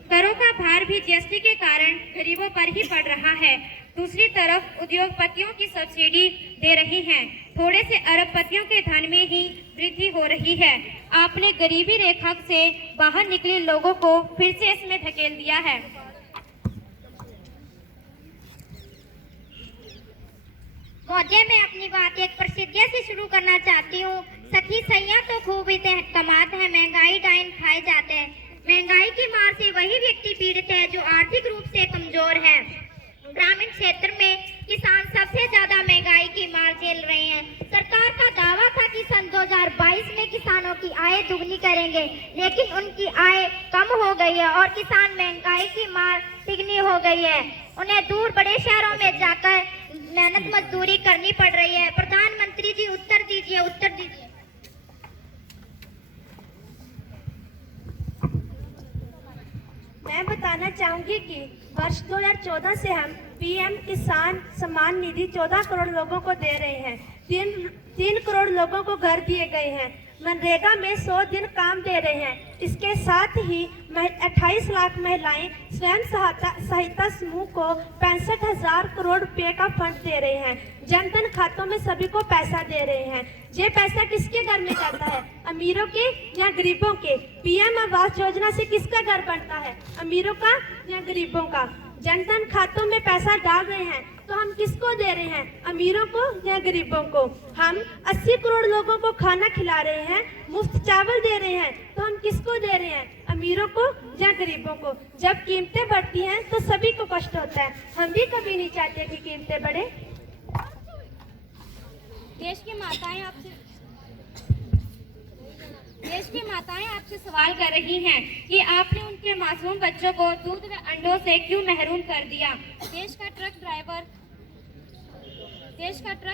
करों का भार भी जीएसटी के कारण गरीबों पर ही पड़ रहा है। दूसरी तरफ उद्योगपतियों की सब्सिडी दे रही हैं। थोड़े से अरबपतियों के धन में ही वृद्धि हो रही है। आपने गरीबी रेखा से बाहर निकले लोगों को फिर से इसमें धकेल दिया है। महोदय, मैं अपनी बात एक प्रसिद्ध से शुरू करना चाहती हूँ। सखी सैया तो खूब ही कमात है, महंगाई डाइन खाए जाते हैं। महंगाई की मार से वही व्यक्ति पीड़ित है जो आर्थिक रूप से कमजोर है। ग्रामीण क्षेत्र में किसान सबसे ज्यादा महंगाई की मार झेल रहे हैं। सरकार का दावा था कि सन 2022 में किसानों की आय दुगनी करेंगे, लेकिन उनकी आय कम हो गई है और किसान महंगाई की मार तिगनी हो गई है। उन्हें दूर बड़े शहरों में जाकर मेहनत मजदूरी करनी पड़ रही है। प्रधानमंत्री जी उत्तर दीजिए, उत्तर दीजिए। मैं बताना चाहूंगी कि वर्ष 2014 से हम पीएम किसान सम्मान निधि 14 करोड़ लोगों को दे रहे हैं। 3 करोड़ लोगों को घर दिए गए हैं। मनरेगा में 100 दिन काम दे रहे हैं। इसके साथ ही 28 लाख महिलाएं स्वयं सहायता समूह को 65,000 करोड़ रुपए का फंड दे रहे हैं। जनधन खातों में सभी को पैसा दे रहे हैं। ये पैसा किसके घर में जाता है? अमीरों के या गरीबों के? पीएम आवास योजना से किसका घर बनता है? अमीरों का या गरीबों का? जनधन खातों में पैसा डाल रहे हैं तो हम किसको दे रहे हैं? अमीरों को या गरीबों को? हम 80 करोड़ लोगों को खाना खिला रहे हैं, मुफ्त चावल दे रहे हैं, तो हम किसको दे रहे हैं? अमीरों को या गरीबों को? जब कीमतें बढ़ती हैं तो सभी को कष्ट होता है। हम भी कभी नहीं चाहते कि कीमतें बढ़े। देश की माताएं आपसे सवाल कर रही हैं कि आपने उनके मासूम बच्चों को दूध व अंडों से क्यों महरूम कर दिया। देश का ट्रक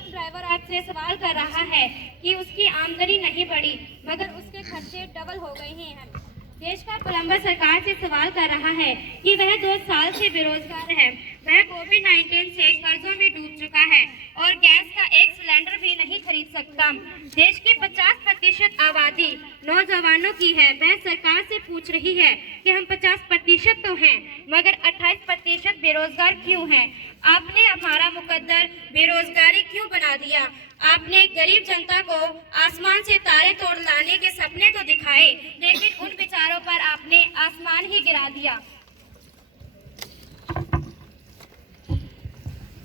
ड्राइवर आपसे सवाल कर रहा है कि उसकी आमदनी नहीं बढ़ी मगर उसके खर्चे डबल हो गए हैं। देश का प्लम्बर सरकार से सवाल कर रहा है कि वह 2 साल से बेरोजगार है। वह कोविड-19 से कर्जों में डूब चुका है और गैस का एक सिलेंडर भी नहीं खरीद सकता। देश की 50% आबादी नौजवानों की है। वह सरकार से पूछ रही है कि हम 50% तो हैं मगर 28% बेरोजगार क्यों हैं? आपने हमारा मुकद्दर बेरोजगारी क्यों बना दिया? आपने गरीब जनता को आसमान से तारे तोड़ लाने के सपने तो दिखाए, लेकिन उन बेचारों पर आपने आसमान ही गिरा दिया।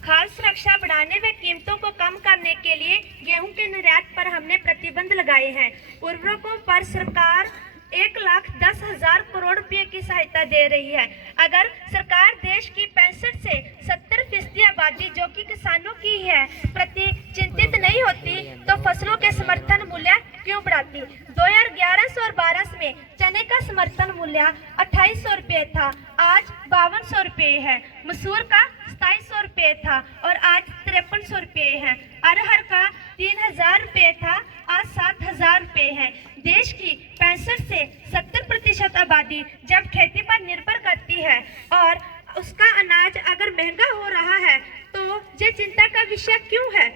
खाद्य सुरक्षा बढ़ाने व कीमतों को कम करने के लिए गेहूं के निर्यात पर हमने प्रतिबंध लगाए हैं। उर्वरकों पर सरकार 1,10,000 करोड़ रुपए की सहायता दे रही है। अगर सरकार देश की 65 से 70% आबादी जो कि किसानों की है प्रति चिंतित नहीं होती तो फसलों के समर्थन मूल्य क्यों बढ़ाती? 2011 और 12 में चने का समर्थन मूल्य 2800 रुपये था, आज 5200 रुपये है। मसूर का 2700 रुपये था और आज 5300 रुपये है। अरहर का 3000 रुपये था, आज 7000 रुपये है। देश की 65 से 70% आबादी जब खेती पर निर्भर करती है और उसका अनाज अगर महंगा हो रहा है तो ये चिंता का विषय क्यों है?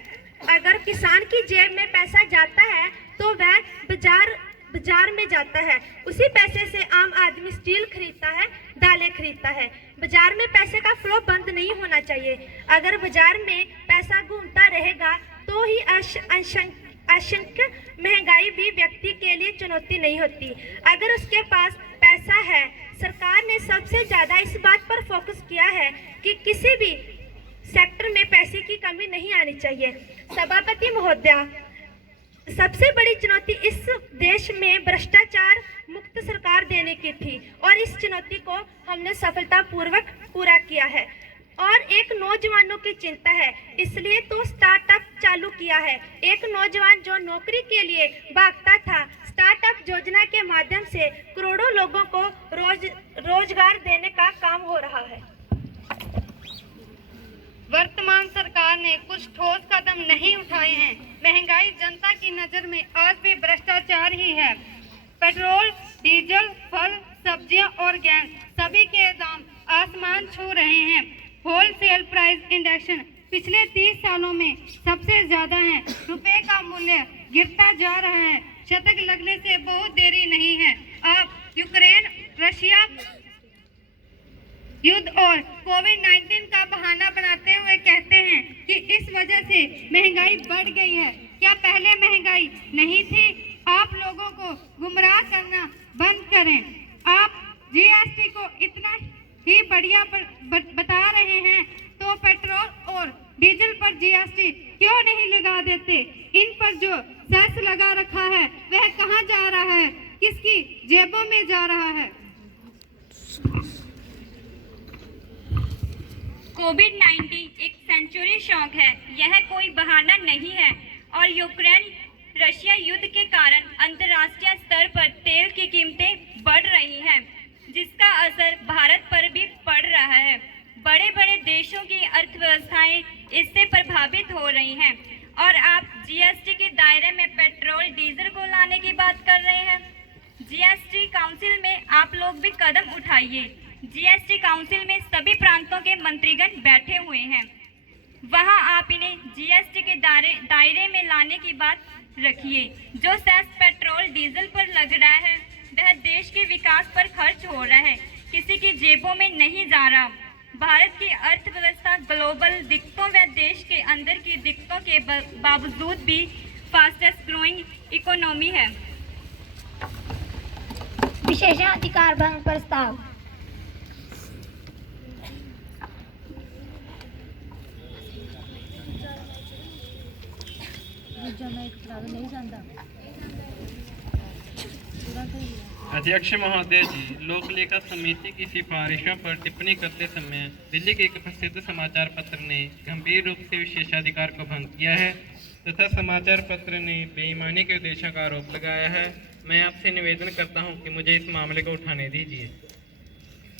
अगर किसान की जेब में पैसा जाता है तो वह बाजार में जाता है। उसी पैसे से आम आदमी स्टील खरीदता है, दालें खरीदता है। बाजार में पैसे का फ्लो बंद नहीं होना चाहिए। अगर बाजार में पैसा घूमता रहेगा तो ही आशंका महंगाई भी व्यक्ति के लिए चुनौती नहीं होती। अगर उसके पास पैसा है, सरकार ने सबसे ज्यादा इस बात पर फोकस किया है कि किसी भी सेक्टर में पैसे की कमी नहीं आनी चाहिए। सभापति महोदया, सबसे बड़ी चुनौती इस देश में भ्रष्टाचार मुक्त सरकार देने की थी और इस चुनौती को हमने सफलतापूर्वक पूरा किया है। और एक नौजवानों की चिंता है, इसलिए तो स्टार्टअप चालू किया है। एक नौजवान जो नौकरी के लिए भागता था, स्टार्टअप योजना के माध्यम से करोड़ों लोगों को रोजगार देने का काम हो रहा है। वर्तमान सरकार ने कुछ ठोस कदम नहीं उठाए हैं। महंगाई जनता की नजर में आज भी भ्रष्टाचार ही है। पेट्रोल, डीजल, फल, सब्जियां और गैस सभी के दाम आसमान छू रहे हैं। होलसेल प्राइस इंडेक्स पिछले 30 सालों में सबसे ज्यादा है। रुपए का मूल्य गिरता जा रहा है। शतक लगने से बहुत देरी नहीं है। आप यूक्रेन रशिया युद्ध और कोविड-19 का बहाना बनाते हुए कहते हैं कि इस वजह से महंगाई बढ़ गई है। क्या पहले महंगाई नहीं थी? आप लोगों को गुमराह करना बंद करें। आप जीएसटी को इतना ही बढ़िया बता रहे हैं तो पेट्रोल और डीजल पर जीएसटी क्यों नहीं लगा देते? इन पर जो सेस लगा रखा है वह कहां जा रहा है? किसकी जेबों में जा रहा है? कोविड-19 एक सेंचुरी शौक है, यह कोई बहाना नहीं है। और यूक्रेन रशिया युद्ध के कारण अंतर्राष्ट्रीय स्तर पर तेल की कीमतें बढ़ रही हैं, जिसका असर भारत पर भी पड़ रहा है। बड़े बड़े देशों की अर्थव्यवस्थाएं इससे प्रभावित हो रही हैं और आप जीएसटी के दायरे में पेट्रोल डीजल को लाने की बात कर रहे हैं। जीएसटी काउंसिल में आप लोग भी कदम उठाइए। जीएसटी काउंसिल में सभी प्रांतों के मंत्रीगण बैठे हुए हैं, वहां आप इन्हें जीएसटी के दायरे में लाने की बात रखिए। जो सेस पेट्रोल डीजल पर लग रहा है वह देश के विकास पर खर्च हो रहा है, किसी की जेबों में नहीं जा रहा। भारत की अर्थव्यवस्था ग्लोबल दिक्कतों व देश के अंदर की दिक्कतों के बावजूद भी फास्टेस्ट ग्रोइंग इकोनॉमी है। विशेषाधिकार भंग प्रस्ताव। अध्यक्ष महोदय जी, लोक लेखा समिति की सिफारिशों पर टिप्पणी करते समय दिल्ली के एक प्रसिद्ध समाचार पत्र ने गंभीर रूप से विशेषाधिकार को भंग किया है तथा समाचार पत्र ने बेईमानी के उद्देश्यों का आरोप लगाया है। मैं आपसे निवेदन करता हूं कि मुझे इस मामले को उठाने दीजिए।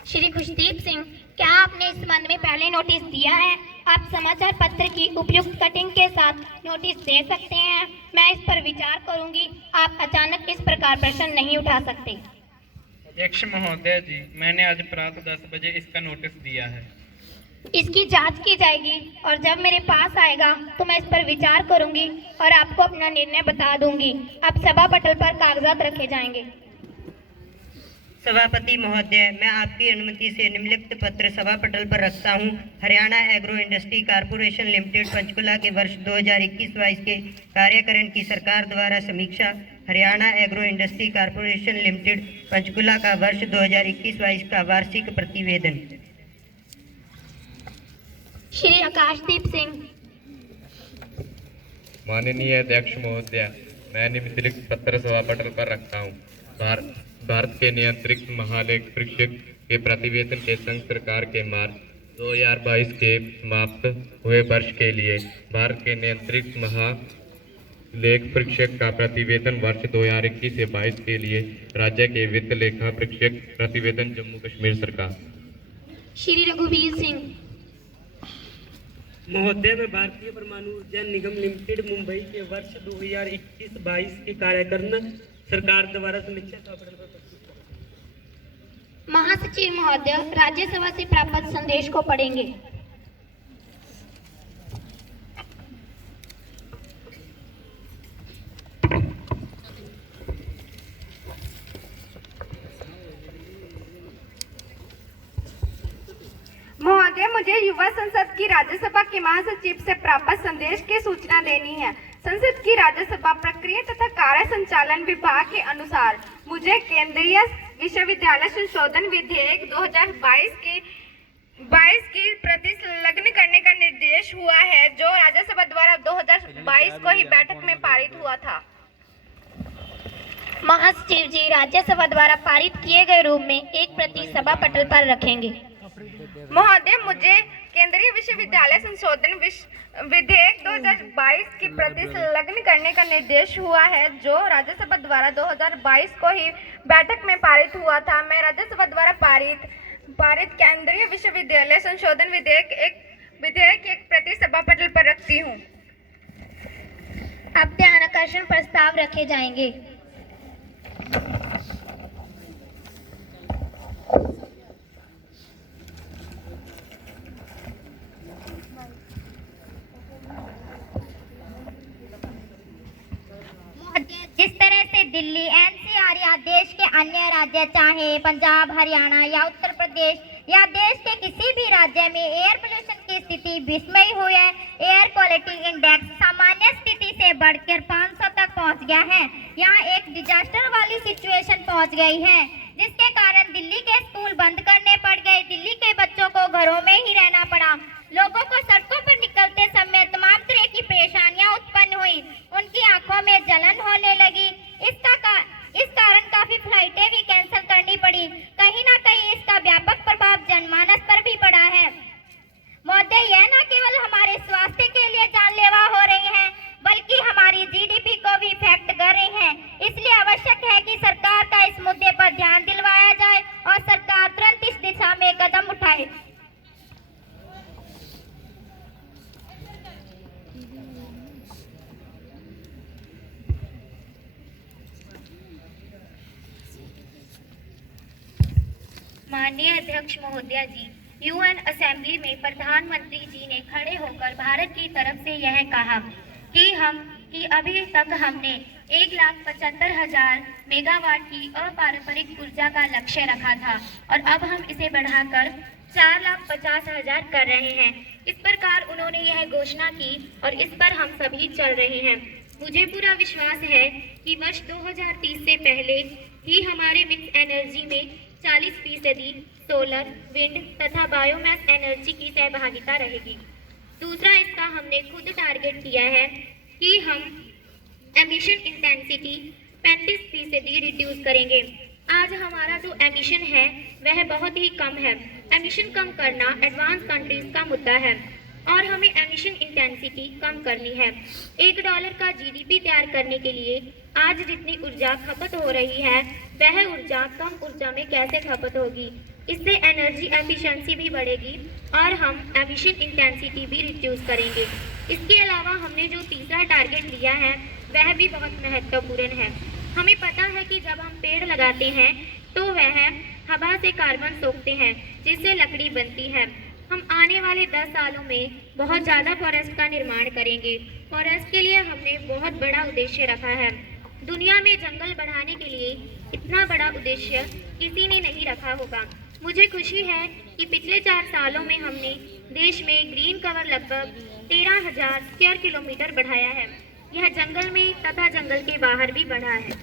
श्री खुशदीप सिंह, क्या आपने इस संबंध में पहले नोटिस दिया है? आप समाचार पत्र की उपयुक्त कटिंग के साथ नोटिस दे सकते हैं। मैं इस पर विचार करूंगी। आप अचानक इस प्रकार प्रश्न नहीं उठा सकते। अध्यक्ष महोदय जी, मैंने आज प्रातः 10 बजे इसका नोटिस दिया है। इसकी जांच की जाएगी और जब मेरे पास आएगा तो मैं इस पर विचार करूंगी और आपको अपना निर्णय बता दूंगी। अब सभा पटल पर कागजात रखे जाएंगे। सभापति महोदय, मैं आपकी अनुमति से निम्नलिखित पत्र सभा पटल पर रखता हूं। Haryana agro industry corporation limited Panchkula के वर्ष 2021-22 के कार्यकरण की सरकार द्वारा समीक्षा। Haryana agro industry corporation limited Panchkula का वर्ष 2021-22 का वार्षिक प्रतिवेदन। श्री आकाशदीप सिंह। माननीय अध्यक्ष महोदय, मैं निम्नलिखित पत्र सभा पटल पर रखता हूँ। भारत के नियंत्रित महालेख परीक्षक के प्रतिवेदन के संघ सरकार के मार्च 2022 के समाप्त हुए वर्ष के लिए भारत के नियंत्रित महालेख परीक्षक का प्रतिवेदन वर्ष 2021 से 22 के लिए राज्य के वित्त लेखा परीक्षक प्रतिवेदन जम्मू कश्मीर सरकार। श्री रघुवीर सिंह। महोदय, मैं भारतीय परमाणु ऊर्जा निगम लिमिटेड मुंबई के वर्ष 2021-22 के कार्यकरण सरकार द्वारा समीक्षा। महासचिव महोदय, राज्यसभा से प्राप्त संदेश को पढ़ेंगे। महोदय, मुझे युवा संसद की राज्यसभा के महासचिव से प्राप्त संदेश की सूचना देनी है। संसद की राज्यसभा प्रक्रिया तथा कार्य संचालन विभाग के अनुसार मुझे केंद्रीय विश्वविद्यालय संशोधन विधेयक 2022 की प्रति संलग्न करने का निर्देश हुआ है, जो राज्यसभा द्वारा 2022 को ही बैठक में पारित हुआ था। महासचिव जी, राज्यसभा द्वारा पारित किए गए रूप में एक प्रति सभा पटल पर रखेंगे। महोदय, मुझे केंद्रीय विश्वविद्यालय संशोधन विधेयक 2022 की प्रति संलग्न करने का निर्देश हुआ है, जो राज्यसभा द्वारा 2022 को ही बैठक में पारित हुआ था। मैं राज्यसभा द्वारा पारित केंद्रीय विश्वविद्यालय संशोधन विधेयक एक प्रति सभा पटल पर रखती हूँ। अब ध्यानाकर्षण प्रस्ताव रखे जाएंगे। जिस तरह से दिल्ली एनसीआर या देश के अन्य राज्य, चाहे पंजाब, हरियाणा या उत्तर प्रदेश या देश के किसी भी राज्य में एयर पोल्यूशन की स्थिति विस्मय हुई है। एयर क्वालिटी इंडेक्स सामान्य स्थिति से बढ़कर 500 तक पहुंच गया है। यहाँ एक डिजास्टर वाली सिचुएशन पहुंच गई है, जिसके कारण दिल्ली के स्कूल बंद करने पड़ गए। दिल्ली के बच्चों को घरों में ही रहना पड़ा। लोगों को सड़कों पर निकलते समय तमाम तरह की परेशानियां उत्पन्न हुई। उनकी आंखों में जलन होने लगी। इस कारण काफी फ्लाइटें भी कैंसिल करनी पड़ी। कहीं ना कहीं इसका व्यापक प्रभाव जनमानस पर भी पड़ा है। महोदय, यह न केवल हमारे माननीय अध्यक्ष महोदया जी, यूएन असेंबली में प्रधानमंत्री जी ने खड़े होकर भारत की तरफ से यह कहा कि अभी तक हमने 1,75,000 मेगावाट की अपारंपरिक ऊर्जा का लक्ष्य रखा था और अब हम इसे बढ़ाकर 4,50,000 कर रहे हैं। इस प्रकार उन्होंने यह घोषणा की और इस पर हम सभी चल रहे हैं। मुझे पूरा विश्वास है कि वर्ष 2030 से पहले ही हमारे मिक्स एनर्जी में 40% सोलर, विंड तथा बायोमास एनर्जी की सहभागिता रहेगी। दूसरा, इसका हमने खुद टारगेट किया है कि हम एमिशन इंटेंसिटी 35% रिड्यूस करेंगे। आज हमारा जो एमिशन है वह बहुत ही कम है। एमिशन कम करना एडवांस कंट्रीज का मुद्दा है और हमें एमिशन इंटेंसिटी कम करनी है। $1 का जीडीपी तैयार करने के लिए आज जितनी ऊर्जा खपत हो रही है वह ऊर्जा कम ऊर्जा में कैसे खपत होगी। इससे एनर्जी एफिशिएंसी भी बढ़ेगी और हम एमिशन इंटेंसिटी भी रिड्यूस करेंगे। इसके अलावा हमने जो तीसरा टारगेट लिया है वह भी बहुत महत्वपूर्ण है। हमें पता है कि जब हम पेड़ लगाते हैं तो वह हवा से कार्बन सोखते हैं जिससे लकड़ी बनती है। हम आने वाले 10 सालों में बहुत ज़्यादा फॉरेस्ट का निर्माण करेंगे। फॉरेस्ट के लिए हमने बहुत बड़ा उद्देश्य रखा है। दुनिया में जंगल बढ़ाने के लिए इतना बड़ा उद्देश्य किसी ने नहीं रखा होगा। मुझे खुशी है कि पिछले 4 सालों में हमने देश में ग्रीन कवर लगभग 13,000 स्क्वायर किलोमीटर बढ़ाया है। यह जंगल में तथा जंगल के बाहर भी बढ़ा है।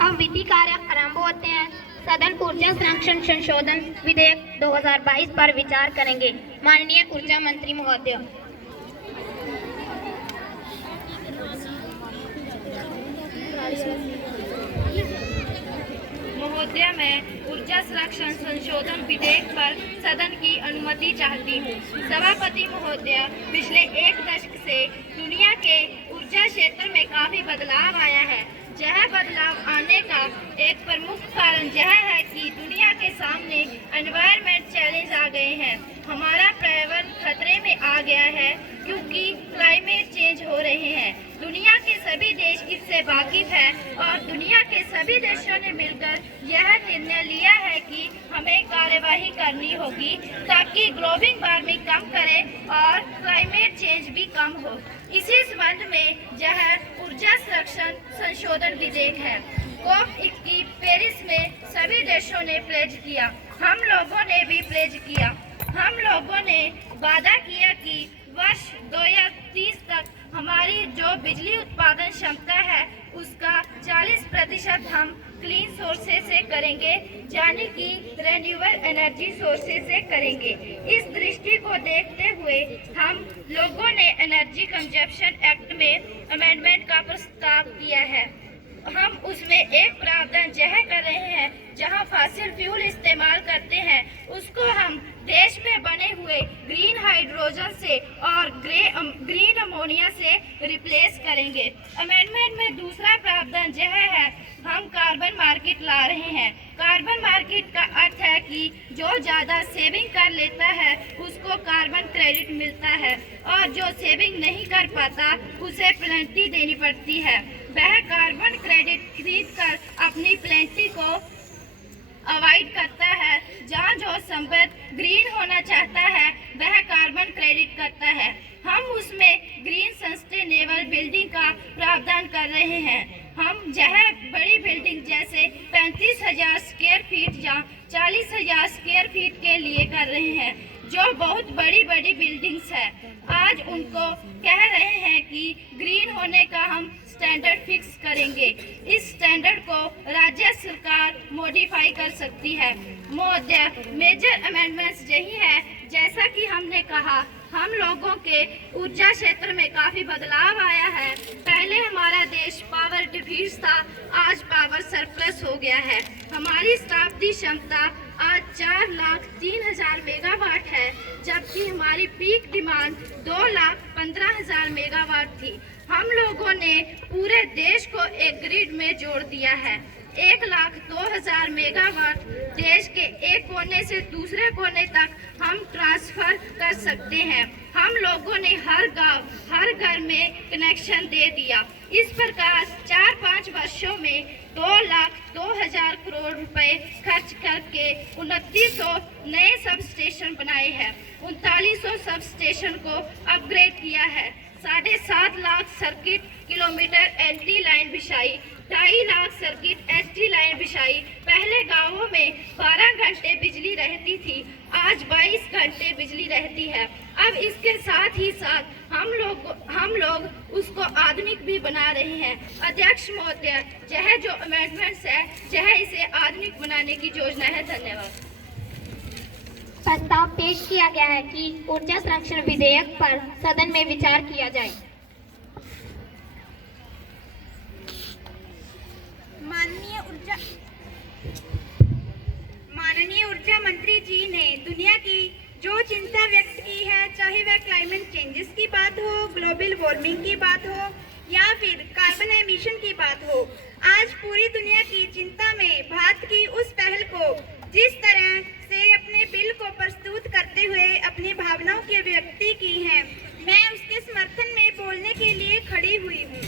अब विधि कार्य आरंभ होते हैं। सदन ऊर्जा संरक्षण संशोधन विधेयक 2022 पर विचार करेंगे। माननीय ऊर्जा मंत्री महोदय। महोदय, मैं ऊर्जा संरक्षण संशोधन विधेयक पर सदन की अनुमति चाहती हूँ। सभापति महोदय, पिछले 1 दशक से दुनिया के ऊर्जा क्षेत्र में काफी बदलाव आया है। यह बदलाव आने का एक प्रमुख कारण यह है कि दुनिया के सामने एनवायरमेंट चैलेंज आ गए हैं। हमारा पर्यावरण खतरे में आ गया है क्योंकि क्लाइमेट चेंज हो रहे हैं। दुनिया के सभी देश इससे वाकिफ है और दुनिया के सभी देशों ने मिलकर यह निर्णय लिया है कि हमें कार्यवाही करनी होगी ताकि ग्लोबल वार्मिंग कम करें और क्लाइमेट चेंज भी कम हो। इसी संबंध में यह ऊर्जा संरक्षण संशोधन विधेयक है। COP21 पेरिस में सभी देशों ने प्लेज किया, हम लोगों ने भी प्लेज किया। हम लोगों ने वादा किया कि वर्ष 2030 तक हमारी जो बिजली उत्पादन क्षमता है उसका 40% हम क्लीन सोर्सेज से करेंगे, यानी कि रिन्यूएबल एनर्जी सोर्सेज से करेंगे। इस दृष्टि को देखते हुए हम लोगों ने एनर्जी कंजप्शन एक्ट में अमेंडमेंट का प्रस्ताव किया है। हम उसमें एक प्रावधान यह कर रहे हैं जहां फॉसिल फ्यूल इस्तेमाल करते हैं उसको हम देश में बने हुए ग्रीन हाइड्रोजन से और ग्रीन अमोनिया से रिप्लेस करेंगे। अमेंडमेंट में दूसरा प्रावधान यह है, हम कार्बन मार्केट ला रहे हैं। कार्बन मार्केट का अर्थ है कि जो ज़्यादा सेविंग कर लेता है उसको कार्बन क्रेडिट मिलता है और जो सेविंग नहीं कर पाता उसे पेनल्टी देनी पड़ती है। वह कार्बन क्रेडिट खरीद कर अपनी पेनल्टी को अवॉइड करता है। जहाँ जो संपत्ति ग्रीन होना चाहता है वह कार्बन क्रेडिट करता है। हम उसमें ग्रीन सस्टेनेबल बिल्डिंग का प्रावधान कर रहे हैं। हम यह बड़ी बिल्डिंग जैसे 35,000 स्क्वायर फीट या 40,000 स्क्वायर फीट के लिए कर रहे हैं, जो बहुत बड़ी बड़ी बिल्डिंग्स है। आज उनको कह रहे हैं कि ग्रीन होने का हम स्टैंडर्ड फिक्स करेंगे। इस स्टैंडर्ड को राज्य सरकार मॉडिफाई कर सकती है। महोदय, मेजर अमेंडमेंट्स यही है, जैसा कि हमने कहा हम लोगों के ऊर्जा क्षेत्र में काफी बदलाव आया है। पहले हमारा देश पावर डिफिसिट था, आज पावर सरप्लस हो गया है। हमारी शताब्दी क्षमता आज 4,03,000 मेगावाट है, जबकि हमारी पीक डिमांड 2,15,000 मेगावाट थी। हम लोगों ने पूरे देश को एक ग्रिड में जोड़ दिया है। 1,02,000 मेगावाट देश के एक कोने से दूसरे कोने तक हम ट्रांसफर कर सकते हैं। हम लोगों ने हर गांव, हर घर में कनेक्शन दे दिया। इस प्रकार 4-5 वर्षों में 2,02,000 करोड़ रुपए खर्च करके 2900 नए सब स्टेशन बनाए हैं, 3900 सब स्टेशन को अपग्रेड किया है, 7.5 lakh circuit kilometre HT line बिछाई, 2.5 लाख सर्किट एचटी लाइन बिछाई। पहले गांवों में 12 घंटे बिजली रहती थी, आज 22 घंटे बिजली रहती है। अब इसके साथ ही साथ हम लोग उसको आधुनिक भी बना रहे हैं। अध्यक्ष महोदय, यह जो अमेंडमेंट्स है, यह इसे आधुनिक बनाने की योजना है। धन्यवाद। प्रस्ताव पेश किया गया है कि ऊर्जा संरक्षण विधेयक पर सदन में विचार किया जाए। माननीय ऊर्जा मंत्री जी ने दुनिया की जो चिंता व्यक्त की है, चाहे वह क्लाइमेट चेंजेस की बात हो, ग्लोबल वार्मिंग की बात हो या फिर कार्बन एमिशन की बात हो, आज पूरी दुनिया की चिंता में भारत की उस पहल को जिस तरह से अपने बिल को प्रस्तुत करते हुए अपनी भावनाओं की अभिव्यक्ति की है, मैं उसके समर्थन में बोलने के लिए खड़ी हुई हूँ।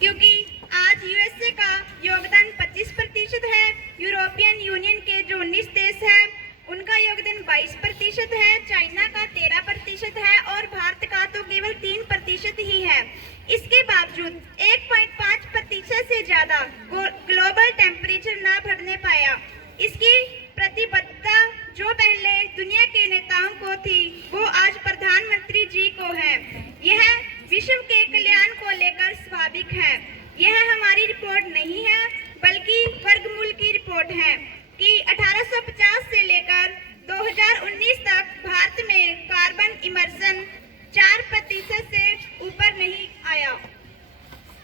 क्योंकि आज यूएसए का योगदान 25% है, यूरोपियन यूनियन के जो 19 देश हैं उनका योगदान 22% है, चाइना का 13% है और भारत का तो केवल 3% ही है। इसके बावजूद 1.5% से ज्यादा ग्लोबल टेम्परेचर ना बढ़ने पाया। इसकी प्रतिबद्धता जो पहले दुनिया के नेताओं को थी, वो आज प्रधानमंत्री जी को है। यह विश्व के कल्याण को लेकर स्वाभाविक है। यह हमारी रिपोर्ट नहीं है, बल्कि वर्गमूल की रिपोर्ट है कि 1850 से लेकर 2019 तक भारत में कार्बन इमर्शन 4% से ऊपर नहीं आया।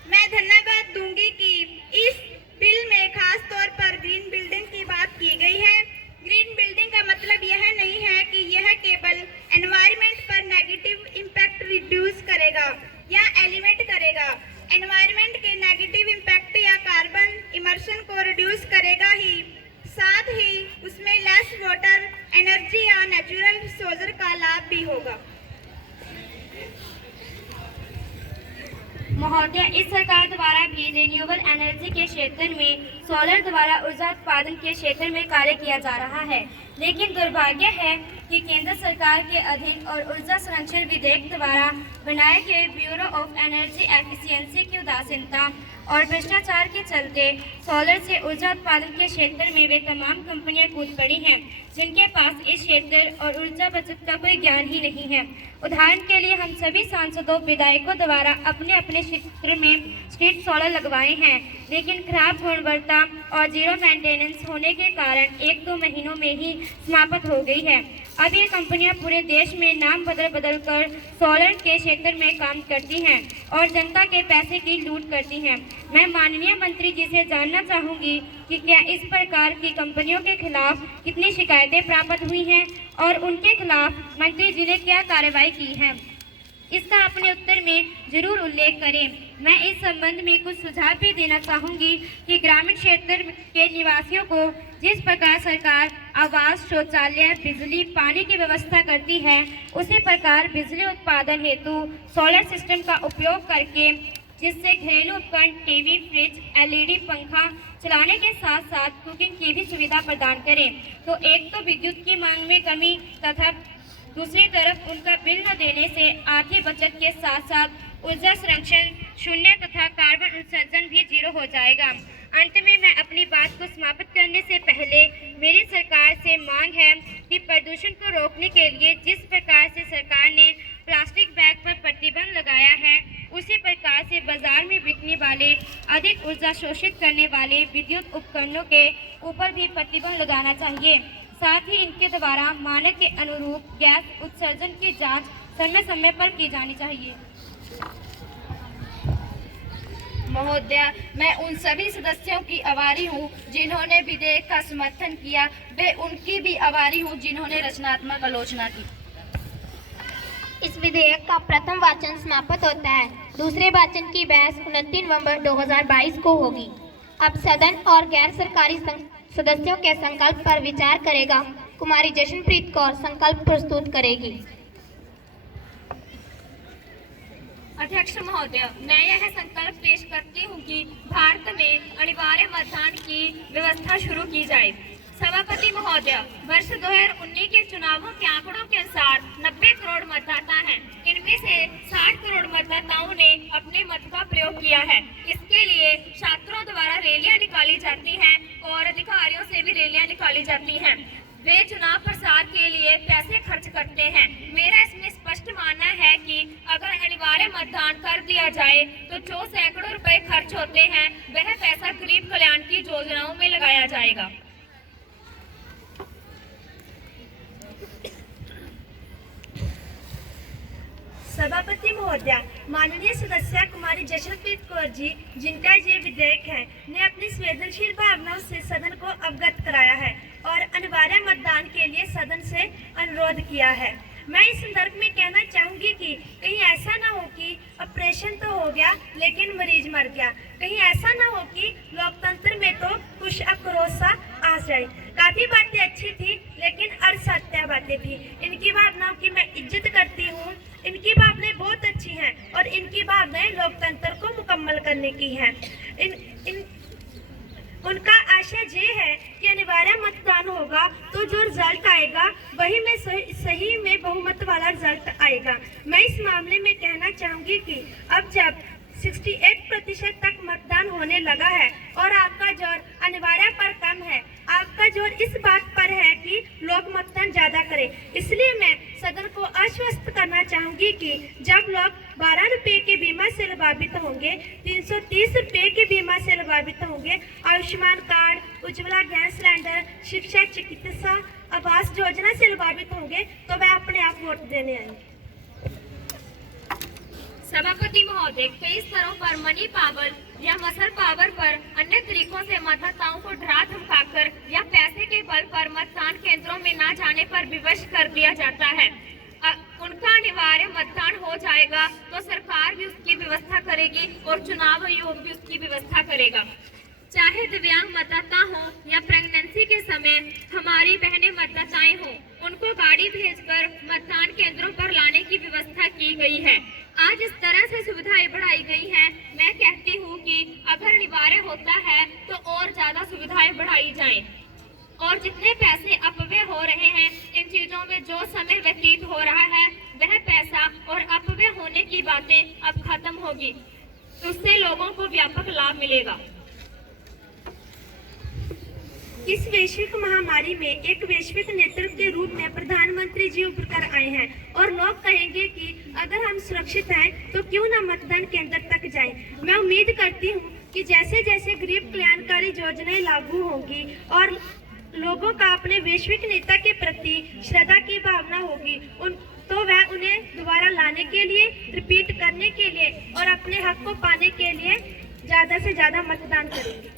मैं धन्यवाद दूंगी कि इस बिल में खास तौर पर ग्रीन बिल्डिंग की बात की गई है। ग्रीन बिल्डिंग का मतलब यह नहीं है कि यह केवल एनवायरनमेंट पर नेगेटिव इम्पैक्ट रिड्यूस करेगा या एलिमिनेट करेगा। एनवायरनमेंट के नेगेटिव इम्पैक्ट या कार्बन इमर्शन को रिड्यूस करेगा ही, साथ ही उसमें लेस वाटर, एनर्जी या नेचुरल रिसोर्स का लाभ भी होगा। महोदय, इस सरकार द्वारा भी रिन्यूएबल एनर्जी के क्षेत्र में सोलर द्वारा ऊर्जा उत्पादन के क्षेत्र में कार्य किया जा रहा है, लेकिन दुर्भाग्य है कि केंद्र सरकार के अधीन और ऊर्जा संरक्षण विधेयक द्वारा बनाए गए ब्यूरो ऑफ एनर्जी एफिशिएंसी की उदासीनता और भ्रष्टाचार के चलते सोलर से ऊर्जा उत्पादन के क्षेत्र में वे तमाम कंपनियां कूद पड़ी हैं जिनके पास इस क्षेत्र और ऊर्जा बचत का कोई ज्ञान ही नहीं है। उदाहरण के लिए हम सभी सांसदों, विधायकों द्वारा अपने अपने क्षेत्र में स्ट्रीट सोलर लगवाए हैं, लेकिन खराब गुणवत्ता और जीरो मेंटेनेंस होने के कारण 1-2 महीनों में ही समाप्त हो गई है। अब ये कंपनियां पूरे देश में नाम बदल कर सोलर के क्षेत्र में काम करती हैं और जनता के पैसे की लूट करती हैं। मैं माननीय मंत्री जी से जानना चाहूँगी कि क्या इस प्रकार की कंपनियों के खिलाफ कितनी शिकायतें प्राप्त हुई हैं और उनके खिलाफ मंत्री जी ने क्या कार्रवाई की है। इसका अपने उत्तर में जरूर उल्लेख करें। मैं इस संबंध में कुछ सुझाव भी देना चाहूँगी कि ग्रामीण क्षेत्र के निवासियों को जिस प्रकार सरकार आवास, शौचालय, बिजली, पानी की व्यवस्था करती है, उसी प्रकार बिजली उत्पादन हेतु सोलर सिस्टम का उपयोग करके जिससे घरेलू उपकरण, टीवी, फ्रिज, एलईडी पंखा चलाने के साथ साथ कुकिंग की भी सुविधा प्रदान करें, तो एक तो विद्युत की मांग में कमी तथा दूसरी तरफ उनका बिल न देने से आर्थिक बचत के साथ साथ ऊर्जा संरक्षण शून्य तथा कार्बन उत्सर्जन भी 0 हो जाएगा। अंत में मैं अपनी बात को समाप्त करने से पहले मेरी सरकार से मांग है कि प्रदूषण को रोकने के लिए जिस प्रकार से सरकार ने प्लास्टिक बैग पर प्रतिबंध लगाया है, उसी प्रकार से बाजार में बिकने वाले अधिक ऊर्जा शोषित करने वाले विद्युत उपकरणों के ऊपर भी प्रतिबंध लगाना चाहिए। साथ ही इनके द्वारा मानक के अनुरूप गैस उत्सर्जन की जांच समय समय पर की जानी चाहिए। महोदया, मैं उन सभी सदस्यों की आभारी हूँ जिन्होंने विधेयक का समर्थन किया, वे उनकी भी आभारी हूँ जिन्होंने रचनात्मक आलोचना की। इस विधेयक का प्रथम वाचन समाप्त होता है। दूसरे वाचन की बहस 29 नवंबर 2022 को होगी। अब सदन और गैर सरकारी सदस्यों के संकल्प पर विचार करेगा। कुमारी जशनप्रीत कौर संकल्प प्रस्तुत करेगी। अध्यक्ष महोदय, मैं यह संकल्प पेश करती हूँ कि भारत में अनिवार्य मतदान की व्यवस्था शुरू की जाए। सभापति महोदय, वर्ष 2019 के चुनावों के आंकड़ों के अनुसार 90 करोड़ मतदाता हैं। इनमें से 60 करोड़ मतदाताओं ने अपने मत का प्रयोग किया है। इसके लिए छात्रों द्वारा रैलियां निकाली जाती हैं और अधिकारियों से भी रैलियां निकाली जाती हैं। वे चुनाव प्रचार के लिए पैसे खर्च करते हैं। मेरा इसमें स्पष्ट मानना है कि अगर अनिवार्य मतदान कर दिया जाए तो जो सैकड़ों रुपए खर्च होते हैं वह पैसा गरीब कल्याण की योजनाओं में लगाया जाएगा। सभापति महोदया, माननीय सदस्य कुमारी जशनप्रीत कौर जी, जिनका ये विधेयक है, ने अपनी संवेदनशील भावनाओं से सदन को अवगत कराया है और अनिवार्य मतदान के लिए सदन से अनुरोध किया है। मैं इस संदर्भ में कहना चाहूंगी कि कहीं ऐसा ना हो कि ऑपरेशन तो हो गया लेकिन मरीज मर गया। कहीं ऐसा ना हो कि लोकतंत्र में तो कुछ आक्रोश सा आ जाए। काफी बातें अच्छी थी लेकिन असत्य बातें थी। इनकी भावनाओं की मैं इज्जत करती हूँ। इनकी भावनाएं बहुत अच्छी हैं और इनकी भावनाएं लोकतंत्र को मुकम्मल करने की हैं। उनका आशय ये है कि अनिवार्य मतदान होगा तो जो रिजल्ट आएगा वही में सही में बहुमत वाला रिजल्ट आएगा। मैं इस मामले में कहना चाहूंगी कि अब जब 68% तक मतदान होने लगा है और आपका जोर अनिवार्य पर कम है, आपका जोर इस बात पर है कि लोग मतदान ज्यादा करें। इसलिए मैं सदन को आश्वस्त करना चाहूंगी कि जब लोग 12 रुपए के बीमा से लाभान्वित होंगे, 330 रुपए के बीमा से लाभान्वित होंगे, Ayushman card, Ujjwala gas cylinder, शिक्षा, चिकित्सा, आवास योजना से लाभान्वित होंगे तो वह अपने आप वोट देने आएंगे। सभापति महोदय, कई स्तरों पर मनी पावर या मसल पावर पर अन्य तरीकों से मतदाताओं को डरा धमकाकर या पैसे के बल पर मतदान केंद्रों में न जाने पर विवश कर दिया जाता है। उनका अनिवार्य मतदान हो जाएगा तो सरकार भी उसकी व्यवस्था करेगी और चुनाव आयोग भी उसकी व्यवस्था करेगा। चाहे दिव्यांग मतदाता हो या प्रेगनेंसी के समय हमारी बहनें मतदाताएं हो, उनको गाड़ी भेजकर मतदान केंद्रों पर लाने की व्यवस्था की गई है। आज इस तरह से सुविधाएं बढ़ाई गई हैं। मैं कहती हूँ कि अगर अनिवार्य होता है तो और ज्यादा सुविधाएं बढ़ाई जाएं और जितने पैसे अपव्यय हो रहे हैं, इन चीजों में जो समय व्यतीत हो रहा है वह पैसा और अपव्यय होने की बातें अब खत्म होगी। उससे लोगों को व्यापक लाभ मिलेगा। इस वैश्विक महामारी में एक वैश्विक नेतृत्व के रूप में प्रधानमंत्री जी उभर कर आए हैं और लोग कहेंगे कि अगर हम सुरक्षित हैं तो क्यों न मतदान केंद्र तक जाएं। मैं उम्मीद करती हूं कि जैसे जैसे गरीब कल्याणकारी योजनाएं लागू होंगी और लोगों का अपने वैश्विक नेता के प्रति श्रद्धा की भावना होगी तो वह उन्हें दोबारा लाने के लिए, रिपीट करने के लिए और अपने हक को पाने के लिए ज्यादा से ज्यादा मतदान करेंगे।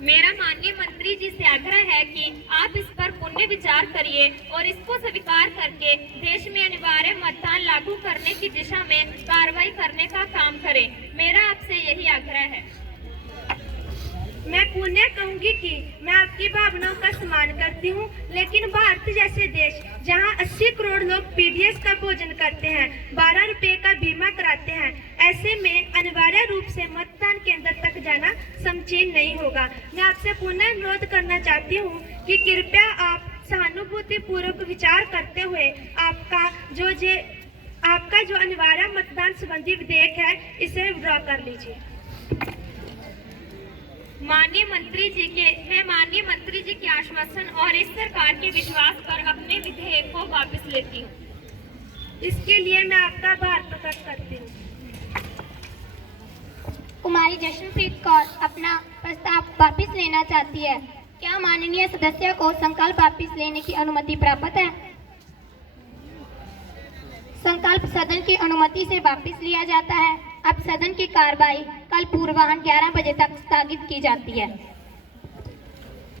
मेरा माननीय मंत्री जी से आग्रह है कि आप इस पर पुण्य विचार करिए और इसको स्वीकार करके देश में अनिवार्य मतदान लागू करने की दिशा में कार्रवाई करने का काम करें। मेरा आपसे यही आग्रह है। मैं पुण्य कहूंगी कि मैं आपकी भावनाओं का सम्मान करती हूं, लेकिन भारत जैसे देश जहां 80 करोड़ लोग पीडीएस का भोजन करते हैं, 12 रुपए का बीमा कराते हैं, ऐसे में अनिवार्य रूप से मतदान केंद्र तक जाना समचीन नहीं होगा। मैं आपसे पुनः अनुरोध करना चाहती हूँ कि कृपया आप सहानुभूति पूर्वक विचार करते हुए आपका जो अनिवार्य मतदान संबंधी विधेयक है इसे विड्रॉ कर लीजिए। माननीय मंत्री जी के आश्वासन और इस सरकार के विश्वास पर अपने विधेयक को वापस लेती हूँ। इसके लिए मैं आपका आभार प्रकट करती हूँ। कुमारी जशनप्रीत कौर अपना प्रस्ताव वापस लेना चाहती है। क्या माननीय सदस्य को संकल्प वापस लेने की अनुमति प्राप्त है? संकल्प सदन की अनुमति से वापस लिया जाता है। अब सदन की कार्रवाई कल पूर्वाह्न 11 बजे तक स्थगित की जाती है।